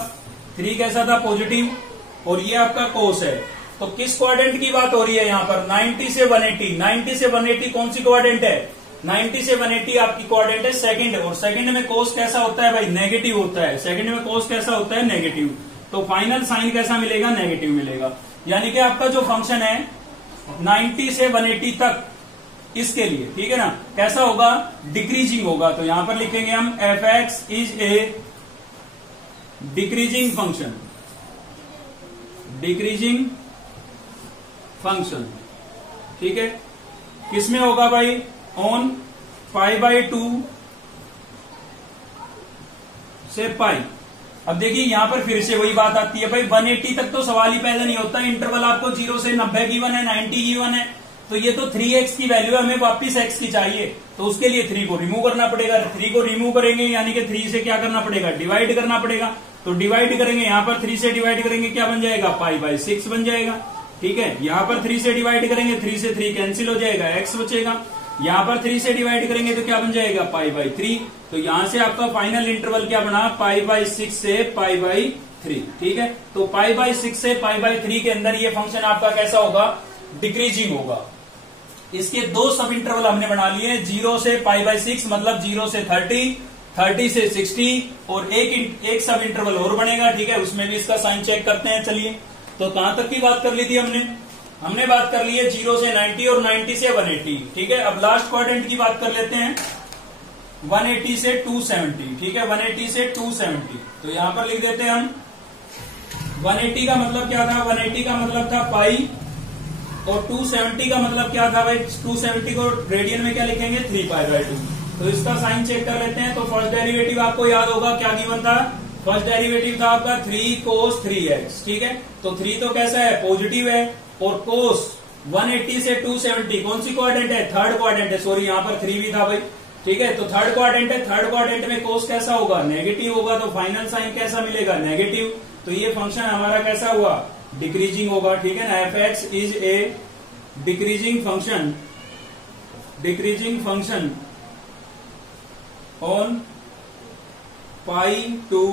3 कैसा था, पॉजिटिव, और ये आपका कोस है। तो किस क्वाड्रेंट की बात हो रही है यहाँ पर, 90 से 180। 90 से 180 कौन सी क्वाड्रेंट है, 90 से 180 आपकी क्वाड्रेंट है सेकंड, और सेकंड में कोस कैसा होता है भाई, नेगेटिव होता है। सेकंड में कोस कैसा होता है, नेगेटिव। तो फाइनल साइन कैसा मिलेगा, नेगेटिव मिलेगा। यानी कि आपका जो फंक्शन है 90 से 180 तक, इसके लिए ठीक है ना, कैसा होगा, डिक्रीजिंग होगा। तो यहां पर लिखेंगे हम fx is a decreasing function, decreasing function. ठीक है, किसमें होगा भाई, ऑन पाई बाई 2 से पाई। अब देखिए यहां पर फिर से वही बात आती है भाई, 180 तक तो सवाल ही पैदा नहीं होता। इंटरवल आपको 0 से 90 गिवन है, 90 गिवन है, तो ये तो 3x की वैल्यू है, हमें वापिस x की चाहिए, तो उसके लिए 3 को रिमूव करना पड़ेगा। 3 को रिमूव करेंगे यानी कि 3 से क्या करना पड़ेगा, डिवाइड करना पड़ेगा। तो डिवाइड करेंगे, यहां पर 3 से डिवाइड करेंगे, क्या बन जाएगा, पाई बाई 6 बन जाएगा। ठीक है, यहां पर 3 से डिवाइड करेंगे, 3 से 3 कैंसिल हो जाएगा, x बचेगा। यहां पर 3 से डिवाइड करेंगे तो क्या बन जाएगा, पाई बाई 3। तो यहां से आपका फाइनल इंटरवल क्या बना, पाई बाई 6 से पाई बाई 3। ठीक है, तो पाई बाई 6 से पाई बाई 3 के अंदर ये फंक्शन आपका कैसा होगा, डिक्रीजिंग होगा। इसके 2 सब इंटरवल हमने बना लिए, 0 से पाई बाई 6 मतलब 0 से 30, 30 से 60, और एक सब इंटरवल और बनेगा। ठीक है, उसमें भी इसका साइन चेक करते हैं। चलिए, तो कहां तक की बात कर ली थी हमने बात कर ली है 0 से 90 और 90 से 180। ठीक है, अब लास्ट क्वाड्रेंट की बात कर लेते हैं, 180 से 270। ठीक है, 180 से 270, तो यहां पर लिख देते हैं हम 180 का मतलब क्या था, 180 का मतलब था पाई, और 270 का मतलब क्या था भाई, 270 को रेडियन में क्या लिखेंगे, 3 पाई बाई 2। तो इसका साइन चेक कर लेते हैं। तो फर्स्ट डेरिवेटिव आपको याद होगा क्या गिवन था, फर्स्ट डेरिवेटिव था आपका 3 cos 3x। ठीक है, तो 3 तो कैसा है, पॉजिटिव है, और cos 180 से 270 कौन सी क्वाड्रेंट है, थर्ड क्वाड्रेंट है। सॉरी यहाँ पर 3 भी था भाई। ठीक है, तो थर्ड क्वाड्रेंट है, थर्ड क्वाड्रेंट में cos कैसा होगा, नेगेटिव होगा। तो फाइनल साइन कैसा मिलेगा, नेगेटिव। तो ये फंक्शन हमारा कैसा हुआ, डिक्रीजिंग होगा। ठीक है ना, fx is a decreasing function, decreasing function on pi to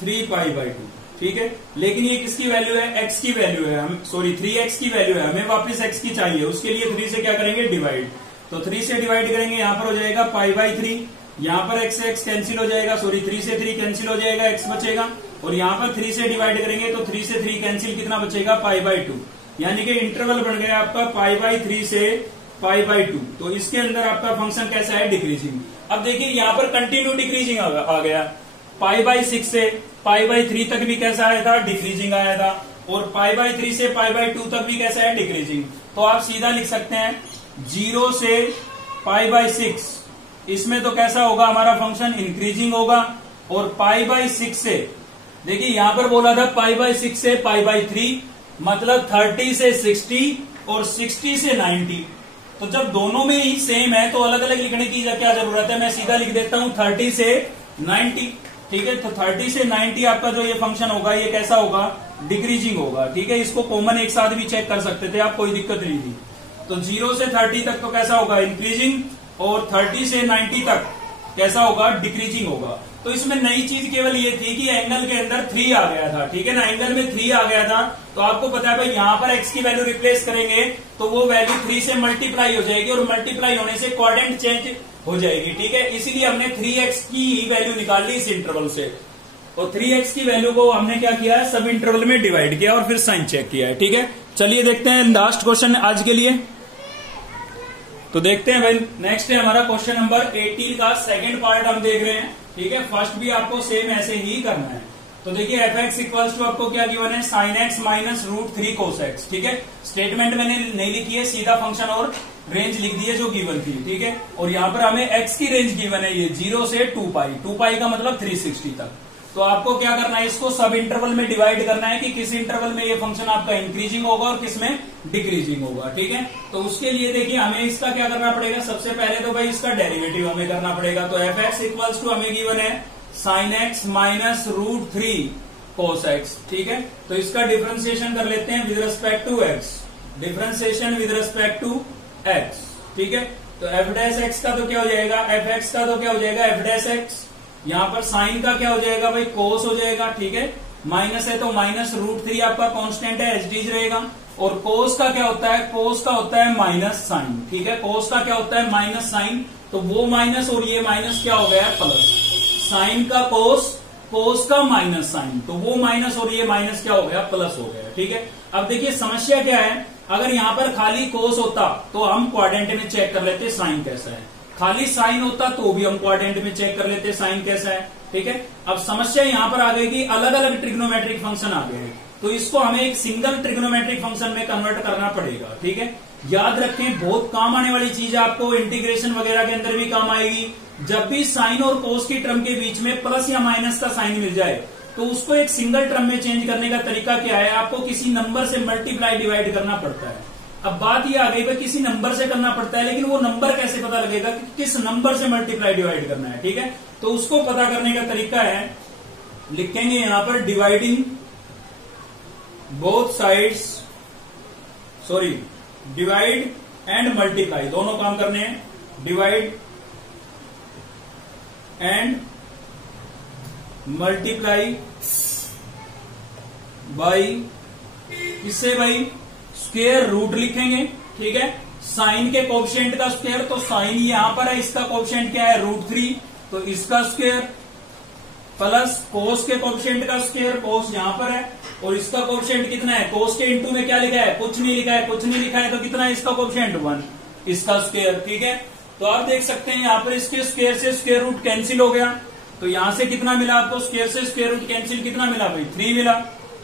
3 pi by 2। ठीक है, लेकिन ये किसकी वैल्यू है, x की वैल्यू है, हम सॉरी 3x की वैल्यू है, हमें वापस x की चाहिए, उसके लिए 3 से क्या करेंगे, डिवाइड। तो 3 से डिवाइड करेंगे, यहाँ पर हो जाएगा π/3, यहाँ पर x से x कैंसिल हो जाएगा, सॉरी 3 से 3 कैंसिल हो जाएगा, x बचेगा, और यहाँ पर 3 से डिवाइड करेंगे तो 3 से 3 कैंसिल, कितना बचेगा π/2, यानी कि इंटरवल बन गया आपका π/3 से π/2। तो इसके अंदर आपका फंक्शन कैसा है, डिक्रीजिंग। अब देखिए यहाँ पर कंटिन्यू डिक्रीजिंग आ गया, π/6 से π/3 तक भी कैसा आया था, डिक्रीजिंग आया था, और π/3 से π/2 तक भी कैसा है, डिक्रीजिंग। तो आप सीधा लिख सकते हैं 0 से π/6, इसमें तो कैसा होगा हमारा फंक्शन, इंक्रीजिंग होगा, और π/6 से, देखिए यहां पर बोला था π/6 से π/3, मतलब 30 से 60 और 60 से 90। तो जब दोनों में ही सेम है तो अलग अलग लिखने की क्या जरूरत है, मैं सीधा लिख देता हूं 30 से 90, ठीक है। तो 30 से 90 आपका जो ये फंक्शन होगा ये कैसा होगा, डिक्रीजिंग होगा, ठीक है। इसको कॉमन एक साथ भी चेक कर सकते थे आप, कोई दिक्कत नहीं थी। तो 0 से 30 तक तो कैसा होगा, इंक्रीजिंग, और 30 से 90 तक कैसा होगा, डिक्रीजिंग होगा। तो इसमें नई चीज केवल ये थी कि एंगल के अंदर 3 आ गया था, ठीक है ना, एंगल में 3 आ गया था। तो आपको पता है भाई यहाँ पर x की वैल्यू रिप्लेस करेंगे तो वो वैल्यू 3 से मल्टीप्लाई हो जाएगी, और मल्टीप्लाई होने से क्वाड्रेंट चेंज हो जाएगी, ठीक है। इसीलिए हमने 3x की ही वैल्यू निकाल ली इस इंटरवल से, और 3x की वैल्यू को हमने क्या किया है, सब इंटरवल में डिवाइड किया और फिर साइन चेक किया है, ठीक है। चलिए देखते हैं लास्ट क्वेश्चन आज के लिए। तो देखते हैं भाई, नेक्स्ट है हमारा क्वेश्चन नंबर 18 का सेकंड पार्ट हम देख रहे हैं, ठीक है। फर्स्ट भी आपको सेम ऐसे ही करना है। तो देखिए f(x) इक्वल्स टू आपको क्या गिवन है, sin x minus √3 cos x, ठीक है। स्टेटमेंट मैंने नहीं लिखी है, सीधा फंक्शन और रेंज लिख दी है जो गिवन थी, ठीक है। और यहाँ पर हमें x की रेंज गिवन है, ये 0 से 2π का मतलब 360 तक। तो आपको क्या करना है, इसको सब इंटरवल में डिवाइड करना है कि किस इंटरवल में ये फंक्शन आपका इंक्रीजिंग होगा और किस में डिक्रीजिंग होगा, ठीक है। तो उसके लिए देखिए हमें इसका क्या करना पड़ेगा, सबसे पहले तो भाई इसका डेरिवेटिव हमें करना पड़ेगा। तो f(x) इक्वल्स टू हमें गिवन है sin x minus √3 cos x, ठीक है। तो इसका डिफरेंशिएशन कर लेते हैं with respect to x, differentiation with respect to x, ठीक है। तो f' का तो क्या हो जाएगा, f(x) का तो क्या हो जाएगा f', यहाँ पर साइन का क्या हो जाएगा भाई, कोस हो जाएगा, ठीक है। माइनस है तो माइनस √3 आपका कांस्टेंट है, एच रहेगा। और कोस का क्या होता है, कोस का होता है माइनस साइन, ठीक है। कोस का क्या होता है, माइनस साइन, तो वो माइनस और ये माइनस क्या हो गया है, प्लस। साइन का कोस, कोस का माइनस साइन, तो वो माइनस और ये माइनस क्या हो गया, प्लस हो गया, ठीक है। अब देखिए समस्या क्या है, अगर यहाँ पर खाली कोस होता तो हम क्वाड्रेंट में चेक कर लेते साइन कैसा है, खाली साइन होता तो भी हम क्वाड्रेंट में चेक कर लेते साइन कैसा है, ठीक है। अब समस्या यहाँ पर आ गई कि अलग अलग ट्रिग्नोमेट्रिक फंक्शन आ गए, तो इसको हमें एक सिंगल ट्रिग्नोमेट्रिक फंक्शन में कन्वर्ट करना पड़ेगा, ठीक है। याद रखें बहुत काम आने वाली चीज, आपको इंटीग्रेशन वगैरह के अंदर भी काम आएगी। जब भी साइन और कोस की टर्म के बीच में प्लस या माइनस का साइन मिल जाए तो उसको एक सिंगल टर्म में चेंज करने का तरीका क्या है, आपको किसी नंबर से मल्टीप्लाई डिवाइड करना पड़ता है। अब बात ये आ गई भाई किसी नंबर से करना पड़ता है, लेकिन वो नंबर कैसे पता लगेगा कि किस नंबर से मल्टीप्लाई डिवाइड करना है, ठीक है। तो उसको पता करने का तरीका है, लिखेंगे यहां पर dividing both sides, sorry divide and multiply, दोनों काम करने हैं, डिवाइड एंड मल्टीप्लाई बाई, किससे भाई, स्क्वायर रूट लिखेंगे, ठीक है। साइन के कोएफिशिएंट का स्क्वायर, तो साइन यहां पर है, इसका कोएफिशिएंट क्या है, √3, तो इसका स्क्वायर, प्लस कोस के कोएफिशिएंट का स्क्वायर, कोस यहां पर है, और इसका कोएफिशिएंट कितना है, कोस के इंटू में क्या लिखा है, कुछ नहीं लिखा है, कुछ नहीं लिखा है, तो कितना है इसका कोएफिशिएंट 1, इसका स्क्वायर, ठीक है। तो आप देख सकते हैं यहाँ पर इसके स्क्वायर से स्क्वायर रूट कैंसिल हो गया, तो यहां से कितना मिला आपको, स्क्वायर से स्क्वायर रूट कैंसिल कितना मिला भाई, 3 मिला,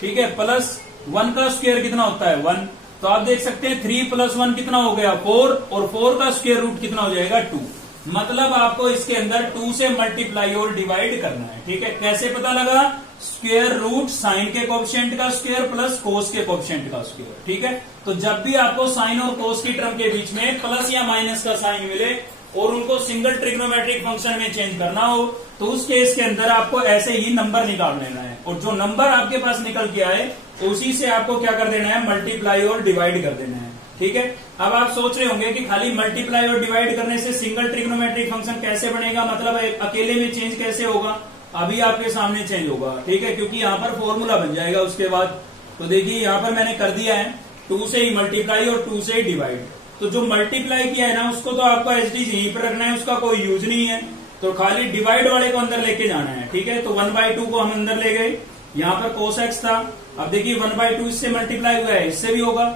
ठीक है। प्लस 1 का स्क्वायर कितना होता है, 1, तो आप देख सकते हैं 3 + 1 कितना हो गया, 4, और 4 का स्क्वायर रूट कितना हो जाएगा, 2। मतलब आपको इसके अंदर 2 से मल्टीप्लाई और डिवाइड करना है, ठीक है। कैसे पता लगा, स्क्वायर रूट साइन के कोएफिशिएंट का स्क्वायर प्लस कोस के कोएफिशिएंट का स्क्वायर, ठीक है। तो जब भी आपको साइन और कोस की टर्म के बीच में प्लस या माइनस का साइन मिले और उनको सिंगल ट्रिग्नोमेट्रिक फंक्शन में चेंज करना हो, तो उस केस के अंदर आपको ऐसे ही नंबर निकाल लेना है, और जो नंबर आपके पास निकल के आए उसी से आपको क्या कर देना है, मल्टीप्लाई और डिवाइड कर देना है, ठीक है। अब आप सोच रहे होंगे कि खाली मल्टीप्लाई और डिवाइड करने से सिंगल ट्रिग्नोमेट्रिक फंक्शन कैसे बनेगा, मतलब अकेले में चेंज कैसे होगा, अभी आपके सामने चेंज होगा, ठीक है, क्योंकि यहाँ पर फॉर्मूला बन जाएगा उसके बाद। तो देखिए यहाँ पर मैंने कर दिया है 2 से ही मल्टीप्लाई और 2 से ही डिवाइड। तो जो मल्टीप्लाई किया है ना उसको तो आपको एचडीज यहीं पर रखना है, उसका कोई यूज नहीं है, तो खाली डिवाइड वाले को अंदर लेके जाना है। ठीक है, तो 1/2 को हम अंदर ले गए, यहाँ पर cos x था। अब देखिए 1/2 इससे मल्टीप्लाई हुआ है, इससे भी होगा।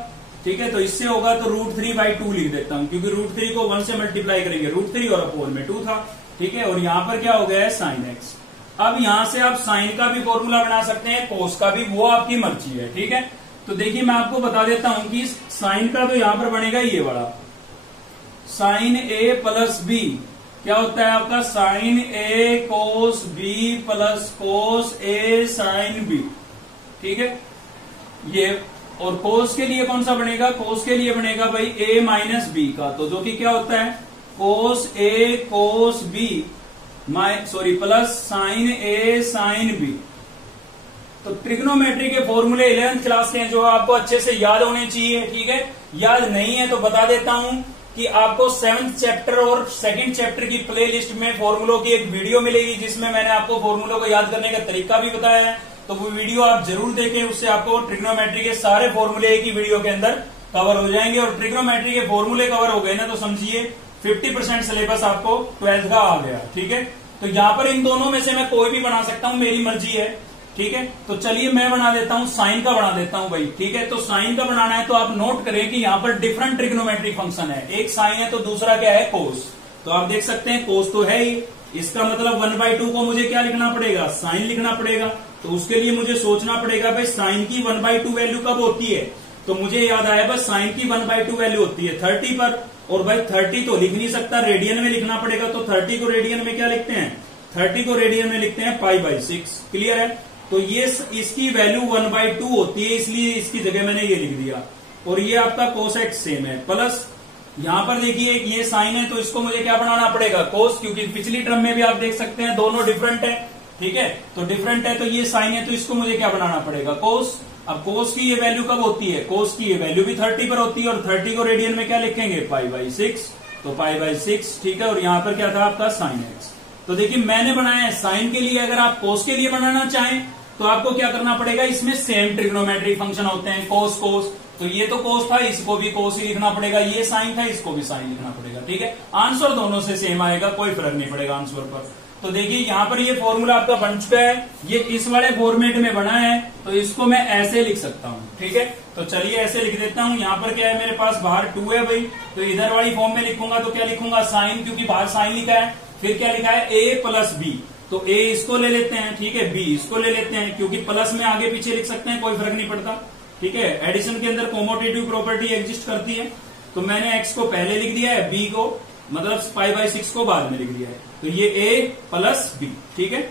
ठीक है, तो इससे होगा तो √3/2 लिख देता हूं, क्योंकि √3 को 1 से मल्टीप्लाई करेंगे, √3 और अपोन में 2 था। ठीक है, और यहाँ पर क्या हो गया है sin x। अब यहां से आप साइन का भी फॉर्मूला बना सकते हैं, कोस का भी, वो आपकी मर्जी है। ठीक है, तो देखिए मैं आपको बता देता हूं कि साइन का तो यहां पर बनेगा ये वाला साइन a प्लस b, क्या होता है आपका sine a cos b plus cos a sine b। ठीक है, ये और कोस के लिए कौन सा बनेगा, कोस के लिए बनेगा भाई a माइनस बी का, तो जो कि क्या होता है cos a cos b plus sine a sine b। तो ट्रिग्नोमेट्री के फॉर्मूले 11th क्लास के हैं जो आपको अच्छे से याद होने चाहिए। ठीक है, याद नहीं है तो बता देता हूं कि आपको 7th चैप्टर और 2nd चैप्टर की प्लेलिस्ट में फॉर्मूलों की एक वीडियो मिलेगी, जिसमें मैंने आपको फॉर्मूलों को याद करने का तरीका भी बताया है, तो वो वीडियो आप जरूर देखें, उससे आपको ट्रिग्नोमेट्री के सारे फॉर्मूले एक ही वीडियो के अंदर कवर हो जाएंगे। और ट्रिग्नोमेट्री के फॉर्मूले कवर हो गए ना तो समझिए 50% सिलेबस आपको 12th का आ गया। ठीक है, तो यहां पर इन दोनों में से मैं कोई भी बना सकता हूं, मेरी मर्जी है। ठीक है, तो चलिए मैं बना देता हूं, साइन का बना देता हूं भाई। ठीक है, तो साइन का बनाना है तो आप नोट करें कि यहां पर डिफरेंट ट्रिग्नोमेट्रिक फंक्शन है, एक साइन है तो दूसरा क्या है कोस। तो आप देख सकते हैं कोस तो है ही, इसका मतलब 1/2 को मुझे क्या लिखना पड़ेगा, साइन लिखना पड़ेगा। तो उसके लिए मुझे सोचना पड़ेगा भाई साइन की 1/2 वैल्यू कब होती है, तो मुझे याद आया बस साइन की 1/2 वैल्यू होती है 30 पर, और भाई 30 तो लिख नहीं सकता, रेडियन में लिखना पड़ेगा। तो 30 को रेडियन में क्या लिखते हैं, 30 को रेडियन में लिखते हैं π/6। क्लियर है, तो ये इसकी वैल्यू 1/2 होती है, इसलिए इसकी जगह मैंने ये लिख दिया। और ये आपका कोस एक्स सेम है, प्लस यहां पर देखिए ये साइन है तो इसको मुझे क्या बनाना पड़ेगा, कोस, क्योंकि पिछली टर्म में भी आप देख सकते हैं दोनों डिफरेंट है। ठीक है, तो डिफरेंट है तो ये साइन है तो इसको मुझे क्या बनाना पड़ेगा, कोस। अब कोस की ये वैल्यू कब होती है, कोस की ये वैल्यू भी 30 पर होती है, और 30 को रेडियन में क्या लिखेंगे π/6, तो π/6। ठीक है, और यहां पर क्या था आपका साइन एक्स। तो देखिए मैंने बनाया है साइन के लिए, अगर आप कोस के लिए बनाना चाहें तो आपको क्या करना पड़ेगा, इसमें सेम ट्रिग्नोमेट्रिक फंक्शन होते हैं, कोस कोस, तो ये तो कोस था, इसको भी कोस ही लिखना पड़ेगा, ये साइन था, इसको भी साइन लिखना पड़ेगा। ठीक है, आंसर दोनों से सेम आएगा, कोई फर्क नहीं पड़ेगा आंसर पर। तो देखिए यहां पर ये फॉर्मूला आपका बन चुका है, ये इस वाले फॉर्मेट में बना है, तो इसको मैं ऐसे लिख सकता हूं। ठीक है, तो चलिए ऐसे लिख देता हूं। यहां पर क्या है, मेरे पास बाहर 2 है भाई, तो इधर वाली फॉर्म में लिखूंगा तो क्या लिखूंगा, साइन, क्योंकि बाहर साइन लिखा है। फिर क्या लिखा है, a प्लस बी, तो a इसको ले लेते हैं, ठीक है, b इसको ले लेते हैं, क्योंकि प्लस में आगे पीछे लिख सकते हैं, कोई फर्क नहीं पड़ता। ठीक है, एडिशन के अंदर कॉमोटेटिव प्रॉपर्टी एग्जिस्ट करती है, तो मैंने x को पहले लिख दिया है, b को मतलब π/6 को बाद में लिख दिया है, तो ये a प्लस b। ठीक है,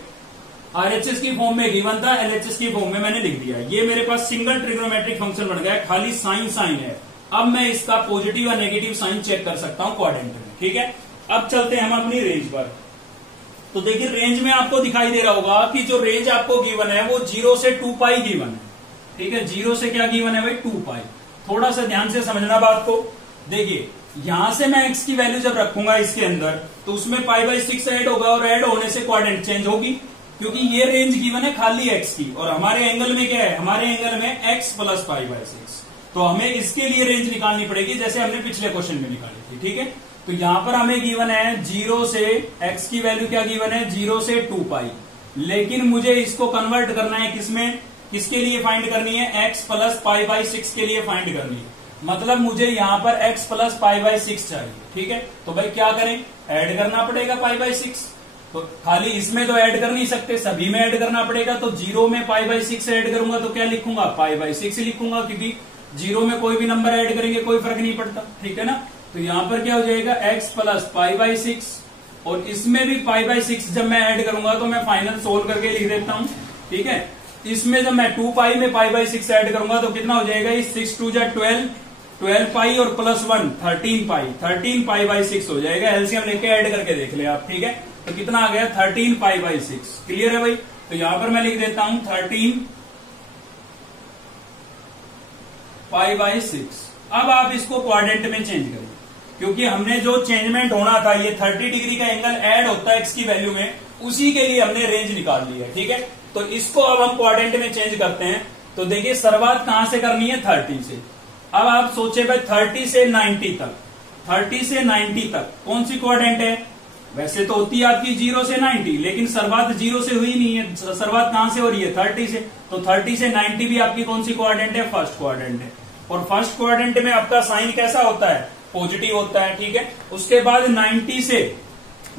RHS की फॉर्म में गिवन था, LHS की फॉर्म में मैंने लिख दिया है। ये मेरे पास सिंगल ट्रिग्नोमेट्रिक फंक्शन बन गया है, खाली साइन साइन है। अब मैं इसका पॉजिटिव और नेगेटिव साइन चेक कर सकता हूं क्वाड्रेंट में। ठीक है, अब चलते हैं हम अपनी रेंज पर। तो देखिए रेंज में आपको दिखाई दे रहा होगा कि जो रेंज आपको गिवन है वो 0 से 2π गिवन है। ठीक है, 0 से क्या गिवन है भाई, 2π। थोड़ा सा ध्यान से समझना बात को। देखिए यहां से मैं x की वैल्यू जब रखूंगा इसके अंदर, तो उसमें π/6 ऐड होगा, और ऐड होने से क्वाड्रेंट चेंज होगी, क्योंकि ये रेंज गिवन है खाली x की, और हमारे एंगल में क्या है, हमारे एंगल में x प्लस π/6। तो हमें इसके लिए रेंज निकालनी पड़ेगी, जैसे हमने पिछले क्वेश्चन में निकाली थी। ठीक है, तो यहां पर हमें गिवन है 0 से x की वैल्यू क्या गिवन है, 0 से 2π, लेकिन मुझे इसको कन्वर्ट करना है किसमें, किसके लिए फाइंड करनी है, x प्लस π/6 के लिए फाइंड करनी है। मतलब मुझे यहां पर x प्लस π/6 चाहिए। ठीक है, तो भाई क्या करें, ऐड करना पड़ेगा π/6। तो खाली इसमें तो ऐड कर नहीं सकते, सभी में ऐड करना पड़ेगा। तो 0 में π/6 ऐड करूंगा तो क्या लिखूंगा, π/6 लिखूंगा, क्योंकि 0 में कोई भी नंबर ऐड करेंगे कोई फर्क नहीं पड़ता। ठीक है ना, तो यहां पर क्या हो जाएगा, x प्लस π/6, और इसमें भी π/6 जब मैं ऐड करूंगा तो मैं फाइनल सोल्व करके लिख देता हूं। ठीक है, इसमें जब मैं 2π में π/6 ऐड करूंगा तो कितना हो जाएगा, 6 2 12π और प्लस 1 13π, 13 π/6 हो जाएगा। एलसीएम लेके ऐड करके देख ले आप। ठीक है, तो कितना आ गया, 13 π/6। क्लियर है भाई, तो यहां पर मैं लिख देता हूं 13 π/6। अब आप इसको क्वाड्रेंट में चेंज करें, क्योंकि हमने जो चेंजमेंट होना था, ये 30 डिग्री का एंगल ऐड होता है x की वैल्यू में, उसी के लिए हमने रेंज निकाल ली है। ठीक है, तो इसको अब हम क्वाड्रेंट में चेंज करते हैं। तो देखिए शुरुआत कहां से करनी है, 30 से। अब आप सोचे भाई 30 से 90 तक, 30 से 90 तक कौन सी क्वाड्रेंट है? वैसे तो होती है आपकी 0 से 90, लेकिन शुरुआत 0 से हुई नहीं है, शुरुआत कहां से हो रही है? 30 से। तो 30 से 90 भी आपकी कौन सी क्वाड्रेंट है? फर्स्ट क्वाड्रेंट है। और फर्स्ट क्वाड्रेंट में आपका साइन कैसा होता है? पॉजिटिव होता है, ठीक है। उसके बाद 90 से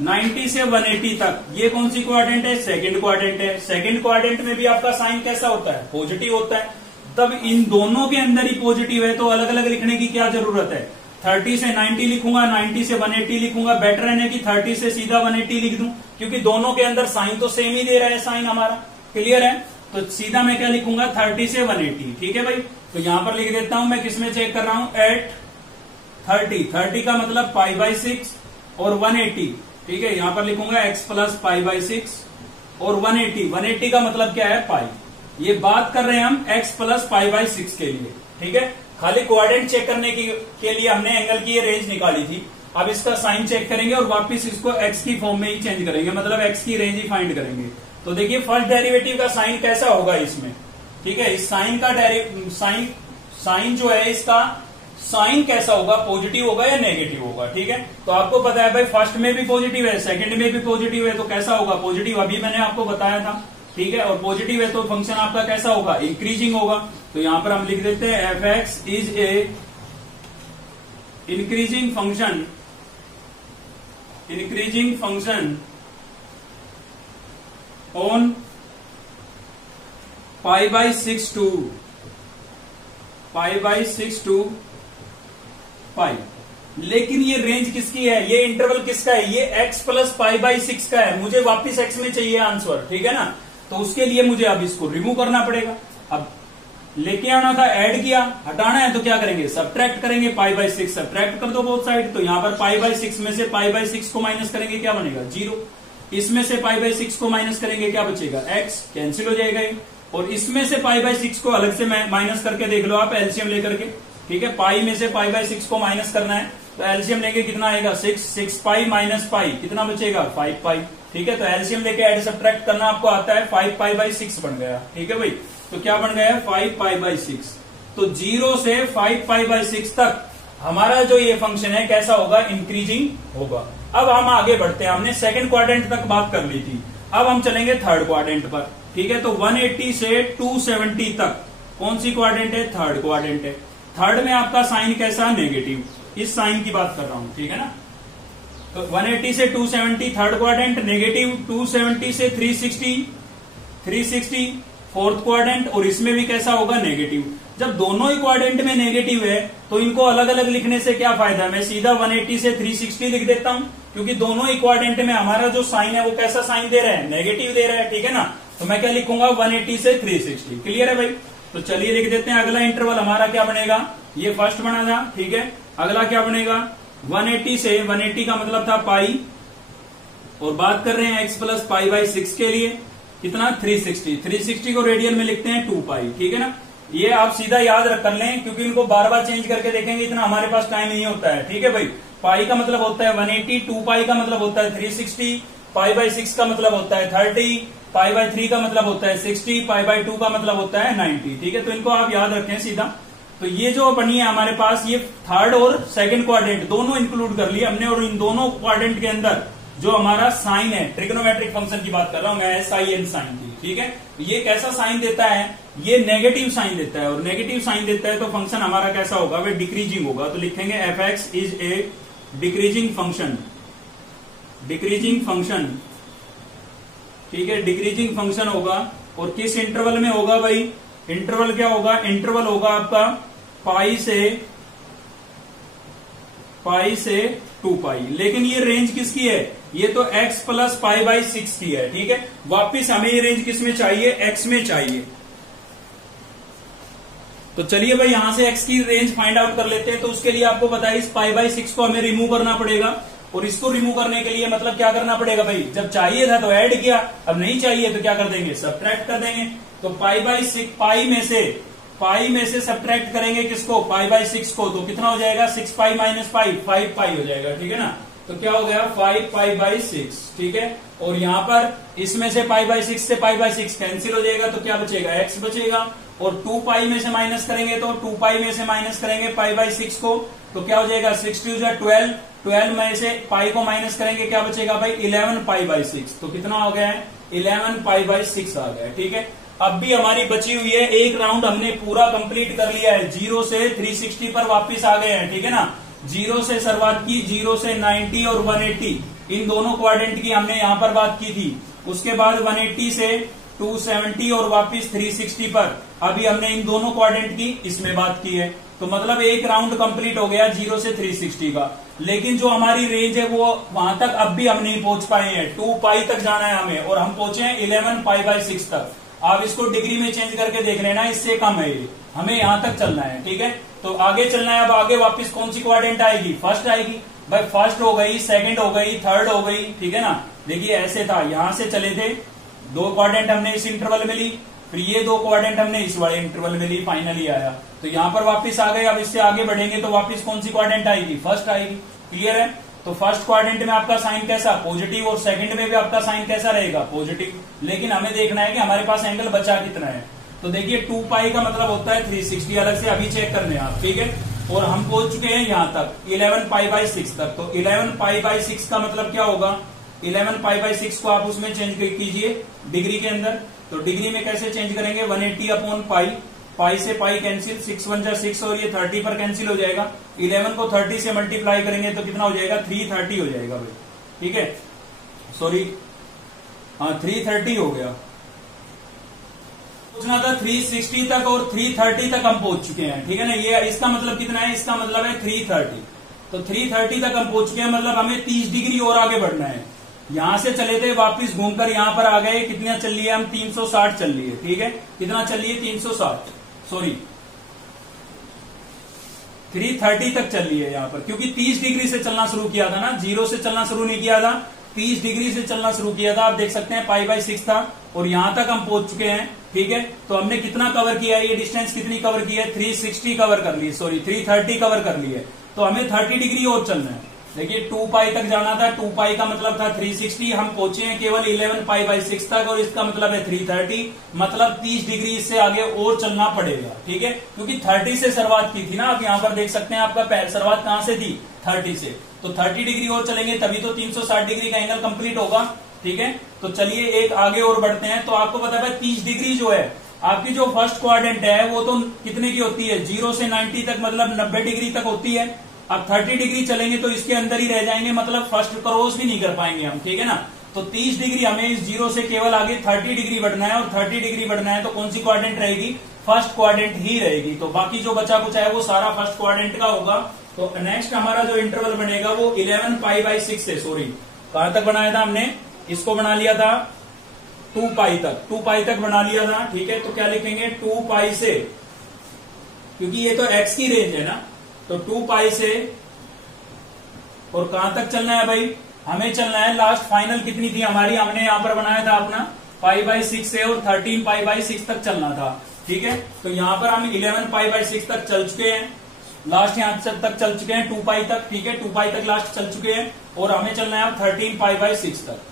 180 तक ये कौन सी क्वाड्रेंट है? सेकंड क्वाड्रेंट है। सेकंड क्वाड्रेंट में भी आपका साइन कैसा होता है? पॉजिटिव होता है। तब इन दोनों के अंदर ही पॉजिटिव है, तो अलग अलग लिखने की क्या जरूरत है? 30 से 90 लिखूंगा, 90 से 180 लिखूंगा, बेटर है कि 30 से सीधा 180 लिख दूं, क्योंकि दोनों के अंदर साइन तो सेम ही दे रहा है, साइन हमारा क्लियर है। तो सीधा मैं क्या लिखूंगा? 30 से 180, ठीक है भाई। तो यहां पर लिख देता हूं, मैं किसमें चेक कर रहा हूं? एट 30 का मतलब π/6 और 180, ठीक है। यहां पर लिखूंगा x प्लस π/6 और 180 का मतलब क्या है? पाई। ये बात कर रहे हैं हम x प्लस π/6 के लिए, ठीक है। खाली क्वाड्रेंट चेक करने के लिए हमने एंगल की ये रेंज निकाली थी। अब इसका साइन चेक करेंगे और वापस इसको x की फॉर्म में ही चेंज करेंगे, मतलब x की रेंज ही फाइंड करेंगे। तो देखिए फर्स्ट डेरिवेटिव का साइन कैसा होगा इसमें, ठीक है। इस साइन का साइन जो है इसका साइन कैसा होगा? पॉजिटिव होगा या नेगेटिव होगा, ठीक है। तो आपको पता है भाई फर्स्ट में भी पॉजिटिव है, सेकंड में भी पॉजिटिव है, तो कैसा होगा? पॉजिटिव। अभी मैंने आपको बताया था, ठीक है। और पॉजिटिव है तो फंक्शन आपका कैसा होगा? इंक्रीजिंग होगा। तो यहां पर हम लिख देते हैं f(x) is a increasing function on π/6 to pi. लेकिन ये रेंज किसकी है? ये इंटरवल किसका है? ये x प्लस π/6 का है। मुझे वापिस x में चाहिए आंसर, ठीक है ना। तो उसके लिए मुझे अब इसको रिमूव करना पड़ेगा। अब लेके आना था, ऐड किया, हटाना है तो क्या करेंगे? सब्ट्रैक्ट करेंगे, π/6 सब्ट्रैक्ट कर दो बोथ साइड। तो यहां पर π/6 में से π/6 को माइनस करेंगे, क्या बनेगा? 0। इसमें से π/6 को माइनस करेंगे, क्या बचेगा? x कैंसिल हो जाएगा। और इसमें से π/6 को अलग से माइनस करके देख लो आप एलसीएम लेकर के, ठीक है। पाई में से π/6 को माइनस करना है, तो एलसीएम लेके कितना आएगा? 6 माइनस पाई कितना बचेगा? 5 पाई, ठीक है। तो एलसीएम लेके ऐड सब्ट्रैक्ट करना आपको आता है, 5 π/6 बन गया, ठीक है भाई। तो क्या बन गया? 5 π/6। तो 0 से 5 π/6 तक हमारा जो ये फंक्शन है कैसा होगा? इंक्रीजिंग होगा। अब हम आगे बढ़ते हैं, हमने सेकंड क्वाड्रेंट तक बात कर ली थी, अब हम चलेंगे थर्ड क्वाड्रेंट पर, ठीक है। तो 180 से 270 तक कौन सी क्वाड्रेंट है? थर्ड क्वाड्रेंट है। थर्ड में आपका साइन कैसा? नेगेटिव। इस साइन की बात कर रहा हूं, ठीक है ना। तो 180 से 270 थर्ड क्वाड्रेंट, नेगेटिव 270 से 360 फोर्थ क्वाड्रेंट, और इसमें भी कैसा होगा? नेगेटिव। जब दोनों ही क्वाड्रेंट में नेगेटिव है तो इनको अलग अलग लिखने से क्या फायदा है? मैं सीधा 180 से 360 लिख देता हूं, क्योंकि दोनों ही क्वाड्रेंट में हमारा जो साइन है वो कैसा साइन दे रहा है? नेगेटिव दे रहा है, ठीक है ना। तो मैं क्या लिखूंगा? 180 से 360। क्लियर है भाई। तो चलिए लिख देते हैं, अगला इंटरवल हमारा क्या बनेगा? ये फर्स्ट बना था, ठीक है। अगला क्या बनेगा? 180 से 180 का मतलब था पाई, और बात कर रहे हैं x प्लस π/6 के लिए कितना? 360 को रेडियन में लिखते हैं 2 पाई, ठीक है ना। ये आप सीधा याद रख कर लें, क्योंकि इनको बार बार चेंज करके देखेंगे इतना हमारे पास टाइम नहीं होता है, ठीक है भाई। पाई का मतलब होता है 180, 2 पाई का मतलब होता है 360, π/6 का मतलब होता है 30, π/3 का मतलब होता है 60, π/2 का मतलब होता है 90, ठीक है। तो इनको आप याद रखें सीधा। तो ये जो बनी है हमारे पास, ये थर्ड और सेकंड क्वाड्रेंट दोनों इंक्लूड कर लिए हमने, और इन दोनों क्वाड्रेंट के अंदर जो हमारा साइन है, ट्रिग्नोमेट्रिक फंक्शन की बात कर रहा हूं मैं, sin साइन की, ठीक है। ये कैसा साइन देता है? ये नेगेटिव साइन देता है, और नेगेटिव साइन देता है तो फंक्शन हमारा कैसा होगा? वह डिक्रीजिंग होगा। तो लिखेंगे f(x) is a decreasing function, ठीक है। डिक्रीजिंग फंक्शन होगा, और किस इंटरवल में होगा भाई? इंटरवल क्या होगा? इंटरवल होगा आपका पाई से 2 पाई। लेकिन ये रेंज किसकी है? ये तो x प्लस π/6 की है, ठीक है। वापिस हमें ये रेंज किस में चाहिए? x में चाहिए। तो चलिए भाई यहां से x की रेंज फाइंड आउट कर लेते हैं। तो उसके लिए आपको पता है इस π/6 को हमें रिमूव करना पड़ेगा, और इसको रिमूव करने के लिए मतलब क्या करना पड़ेगा भाई? जब चाहिए था तो ऐड किया, अब नहीं चाहिए तो क्या कर देंगे? सब्ट्रैक्ट कर देंगे। तो पाई में से सब्ट्रैक्ट करेंगे किसको? π/6 को। तो कितना हो जाएगा? 6 पाई माइनस पाई, 5 पाई हो जाएगा, ठीक है ना। तो क्या हो गया? 5 π/6, ठीक है। और यहां पर इसमें से π/6 से π/6 कैंसिल हो जाएगा, तो क्या बचेगा? x बचेगा। और 2 पाई में से माइनस करेंगे तो 2 पाई में से माइनस करेंगे पाई बाई 6 को, तो क्या हो जाएगा 6 2 12, 12 में से पाई को माइनस करेंगे क्या बचेगा भाई 11 पाई बाई 6, तो कितना हो गया है 11 पाई बाई 6 आ गया है। ठीक है, अब भी हमारी बची हुई है, एक राउंड हमने पूरा कंप्लीट कर लिया है, 0 से 360 पर वापस आ गए हैं। ठीक है ना, 0 से शुरुआत की, 0 से 90 और 180 इन दोनों क्वाड्रेंट की हमने यहां पर बात की थी। उसके बाद 180 से 270 और वापस 360 पर अभी हमने इन दोनों क्वाड्रेंट की इसमें बात की है। तो मतलब एक राउंड कंप्लीट हो गया 0 से 360 का। लेकिन जो हमारी रेंज है वो वहां तक अब भी हम नहीं पहुंच पाए हैं, 2 पाई तक जाना है हमें, और हम पहुंचे हैं 11 पाई बाई 6 तक। आप इसको डिग्री में चेंज करके देख लेना, इससे कम है ये, हमें यहां तक चलना है। ठीक है, तो आगे चलना है। अब आगे वापस कौन सी क्वाड्रेंट आएगी, फर्स्ट आएगी भाई, फर्स्ट हो गई, सेकंड हो गई, थर्ड हो गई। ठीक है ना, देखिए ऐसे था, यहां से चले थे, 2 क्वाड्रेंट हमने इस इंटरवल में ली, फिर ये 2 क्वाड्रेंट हमने इस वाले इंटरवल में ली, फाइनली आया, तो यहां पर वापस आ गए। अब इससे आगे बढ़ेंगे तो वापस कौन सी क्वाड्रेंट आएगी, फर्स्ट आएगी। क्लियर है, तो फर्स्ट क्वाड्रेंट में आपका साइन कैसा, पॉजिटिव, और सेकंड में भी आपका साइन कैसा रहेगा, पॉजिटिव। लेकिन हमें देखना है कि हमारे पास एंगल बचा कितना है। तो देखिए 2 पाई का मतलब होता है 360, अलग से अभी चेक करने आप। ठीक है, और हम पहुंच चुके हैं यहां तक 11 पाई बाई 6 तक। तो 11 पाई बाई 6 का मतलब क्या होगा, 11 पाई बाई 6 को आप उसमें चेंज कीजिए डिग्री के अंदर। तो डिग्री में कैसे चेंज करेंगे, 180 अपॉन पाई, पाई से पाई कैंसिल, 6 1 जा 6 और ये 30 पर कैंसिल हो जाएगा। 11 को 30 से मल्टीप्लाई करेंगे तो कितना हो जाएगा, 330 हो जाएगा भाई। ठीक है, सॉरी, हाँ 330 हो गया। पूछना था 360 तक, और 330 तक हम पहुंच चुके हैं। ठीक है ना, ये इसका मतलब कितना है, इसका मतलब है 330। तो 330 तक हम पहुंच चुके हैं, मतलब हमें 30 डिग्री और आगे बढ़ना है। यहां से चले थे, वापस घूमकर यहां पर आ गए, कितना चल लिए हम, 360 चल लिए। ठीक है, कितना चल लिए, 360, सॉरी 330 तक चल लिए यहां पर, क्योंकि 30 डिग्री से चलना शुरू किया था ना, 0 से चलना शुरू नहीं किया था, 30 डिग्री से चलना शुरू किया था। आप देख सकते हैं पाई बाई 6 था, और यहां तक हम पहुंच चुके हैं। ठीक है, तो हमने कितना कवर किया है, ये डिस्टेंस कितनी कवर की है, 360 कवर कर ली, सॉरी 330 कवर कर ली है। तो हमें 30 डिग्री और चलना है। देखिए 2 पाई तक जाना था, 2 पाई का मतलब था 360, हम पहुंचे हैं केवल 11 पाई बाई 6 तक, और इसका मतलब है 330, मतलब 30 डिग्री इससे आगे और चलना पड़ेगा। ठीक है, क्योंकि 30 से शुरुआत की थी ना, आप यहां पर देख सकते हैं आपका शुरुआत कहां से थी, 30 से, तो 30 डिग्री और चलेंगे तभी तो 360 डिग्री का एंगल कंप्लीट होगा। ठीक है, तो चलिए एक आगे और बढ़ते हैं। तो आपको पता है 30 डिग्री जो है आपकी, जो फर्स्ट क्वाड्रेंट है वो तो कितने की होती है, 0 से 90 तक, मतलब 90 डिग्री तक होती है। अब 30 डिग्री चलेंगे तो इसके अंदर ही रह जाएंगे, मतलब फर्स्ट क्रॉस भी नहीं कर पाएंगे हम। ठीक है ना, तो 30 डिग्री हमें इस 0 से केवल आगे 30 डिग्री बढ़ना है, और 30 डिग्री बढ़ना है तो कौन सी क्वाड्रेंट रहेगी, फर्स्ट क्वाड्रेंट ही रहेगी। तो बाकी जो बचा कुछ है वो सारा फर्स्ट क्वाड्रेंट का होगा। तो नेक्स्ट हमारा जो इंटरवल बनेगा वो 11 पाई बाई 6 है, सॉरी कहां तक बनाया था हमने, इसको बना लिया था 2 पाई तक, 2 पाई तक बना लिया था। ठीक है, तो क्या लिखेंगे, 2 पाई से, क्योंकि ये तो x की रेंज है ना, तो 2 पाई से, और कहां तक चलना है भाई, हमें चलना है लास्ट फाइनल कितनी थी हमारी, हमने यहां पर बनाया था अपना पाई बाई 6 से, और 13 पाई बाई 6 तक चलना था। ठीक है, तो यहां पर हम 11 पाई बाई 6 तक चल चुके हैं, लास्ट यहां तक चल चुके हैं 2 पाई तक। ठीक है, 2 पाई तक लास्ट चल चुके हैं, और हमें चलना है 13 पाई बाई 6 तक।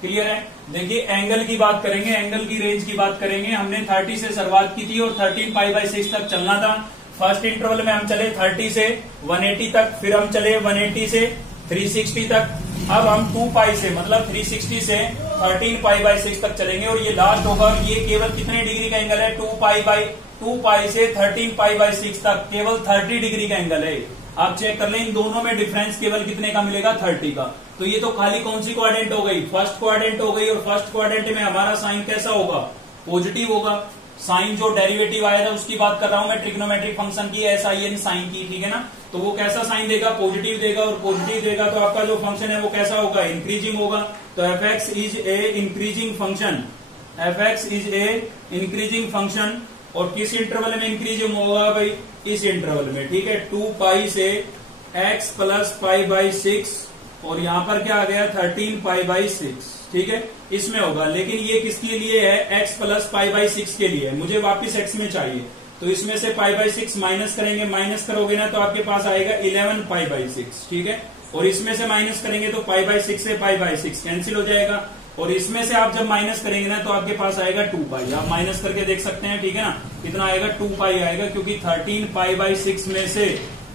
क्लियर है, देखिए एंगल की बात करेंगे, एंगल की रेंज की बात करेंगे। हमने 30 से शुरुआत की थी और 13 पाई बाई 6 तक चलना था। फर्स्ट इंटरवल में हम चले 30 से 180 तक, फिर हम चले 180 से 360 तक, अब हम 2 पाई से, मतलब 360 से 13 पाई बाई 6 तक चलेंगे, और ये लास्ट होगा। ये केवल कितने डिग्री का एंगल है, 2 पाई से 13 पाई बाई 6 तक केवल 30 डिग्री का एंगल है। आप चेक कर लें, इन दोनों में डिफरेंस केवल कितने का मिलेगा, 30 का। तो ये तो खाली कौन सी क्वाड्रेंट हो गई, फर्स्ट क्वाड्रेंट हो गई, और फर्स्ट क्वाड्रेंट में हमारा साइन कैसा होगा, पॉजिटिव होगा। साइन जो डेरिवेटिव आया था उसकी बात कर रहा हूं मैं, ट्रिग्नोमेट्रिक फंक्शन की, sin साइन की। ठीक है ना, तो वो कैसा साइन देगा, पॉजिटिव देगा, और पॉजिटिव देगा तो आपका जो फंक्शन है वो कैसा होगा, इंक्रीजिंग होगा। तो fx is a increasing function, fx is a increasing function, और किस इंटरवल में इंक्रीजिंग होगा भाई, इस इंटरवल में। ठीक है, 2 पाई से x प्लस पाई बाई 6, और यहां पर क्या आ गया, 13 पाई बाई 6। ठीक है, इसमें होगा, लेकिन ये किसके लिए है, x प्लस पाई बाई 6 के लिए, मुझे वापिस x में चाहिए। तो इसमें से पाई बाई 6 माइनस करेंगे, माइनस करोगे ना तो आपके पास आएगा 11 पाई बाई 6। ठीक है, और इसमें से माइनस करेंगे तो पाई बाई 6 से पाई बाई 6 कैंसिल हो जाएगा, और इसमें से आप जब माइनस करेंगे ना तो आपके पास आएगा 2 पाई। आप माइनस करके देख सकते हैं, ठीक है ना, कितना आएगा 2 पाई आएगा, क्योंकि 13 पाई बाई 6 में से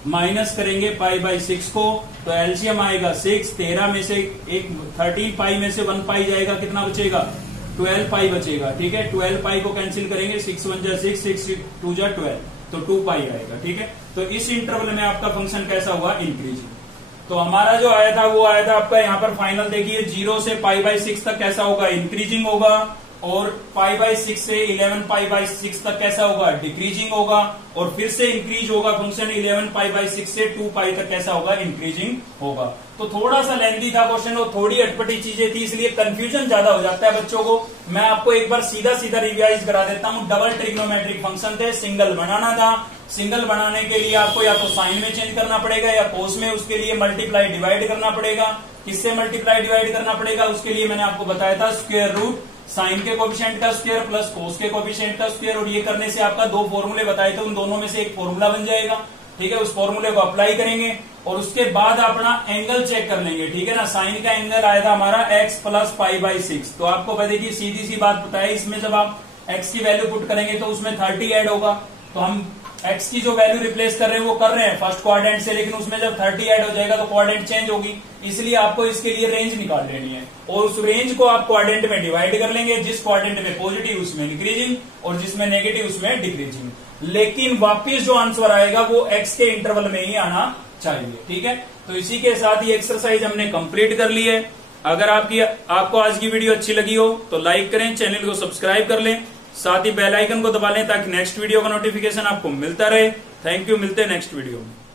माइनस करेंगे पाई बाई 6 को तो एलसीएम आएगा 6, 13 में से एक 13 पाई में से 1 पाई जाएगा, कितना बचेगा 12 पाई बचेगा, ठीक है। 12 पाई को कैंसिल करेंगे, 6 1 जा 6, 6 2 जा 12, तो 2 पाई आएगा, ठीक है। तो इस इंटरवल में आपका फंक्शन कैसा हुआ, इंक्रीजिंग। तो हमारा जो आया था वो आया था आपका यहाँ पर फाइनल देखिए 0 से पाई बाई 6 तक कैसा होगा, इंक्रीजिंग होगा, और पाई बाई 6 से 11 पाई बाई 6 तक कैसा होगा, डिक्रीजिंग होगा, और फिर से इंक्रीज होगा फंक्शन 11 पाई बाई 6 से 2 पाई तक कैसा होगा, इंक्रीजिंग होगा। तो थोड़ा सा लेंथी था क्वेश्चन, और थोड़ी अटपटी चीजें थी, इसलिए कंफ्यूजन ज्यादा हो जाता है बच्चों को। मैं आपको एक बार सीधा सीधा रिवाइज करा देता हूँ। डबल ट्रिग्नोमेट्रिक फंक्शन थे, सिंगल बनाना था। सिंगल बनाने के लिए आपको या तो साइन में चेंज करना पड़ेगा या कोस में, उसके लिए मल्टीप्लाई डिवाइड करना पड़ेगा। किससे मल्टीप्लाई डिवाइड करना पड़ेगा, उसके लिए मैंने आपको बताया था स्क्वायर रूट साइन के कोफिशिएंट का स्क्वायर प्लस कोस के कोफिशिएंट का स्क्वायर, और ये करने से आपका 2 फॉर्मूले बताए थे, उन दोनों में से एक फॉर्मूला बन जाएगा, ठीक है। उस फॉर्मूले को अप्लाई करेंगे और उसके बाद अपना एंगल चेक कर लेंगे, ठीक है ना। साइन का एंगल आया था हमारा x प्लस पाई बाई 6, तो आपको देखिए सीधी सी बात बताया, इसमें जब आप x की वैल्यू पुट करेंगे तो उसमें 30 ऐड होगा, तो हम x की जो वैल्यू रिप्लेस कर रहे हैं वो कर रहे हैं फर्स्ट क्वाड्रेंट से, लेकिन उसमें जब 30 ऐड हो जाएगा तो क्वाड्रेंट चेंज होगी, इसलिए आपको इसके लिए रेंज निकाल लेनी है, और उस रेंज को आप क्वाड्रेंट में डिवाइड कर लेंगे। जिस क्वाड्रेंट में पॉजिटिव उसमें इंक्रीजिंग और जिसमें नेगेटिव उसमें डिक्रीजिंग, लेकिन वापिस जो आंसर आएगा वो x के इंटरवल में ही आना चाहिए, ठीक है। तो इसी के साथ ये एक्सरसाइज हमने कंप्लीट कर ली है। अगर आपको आज की वीडियो अच्छी लगी हो तो लाइक करें, चैनल को सब्सक्राइब कर लें, साथ ही बेल आइकन को दबा लें ताकि नेक्स्ट वीडियो का नोटिफिकेशन आपको मिलता रहे। थैंक यू, मिलते हैं नेक्स्ट वीडियो में।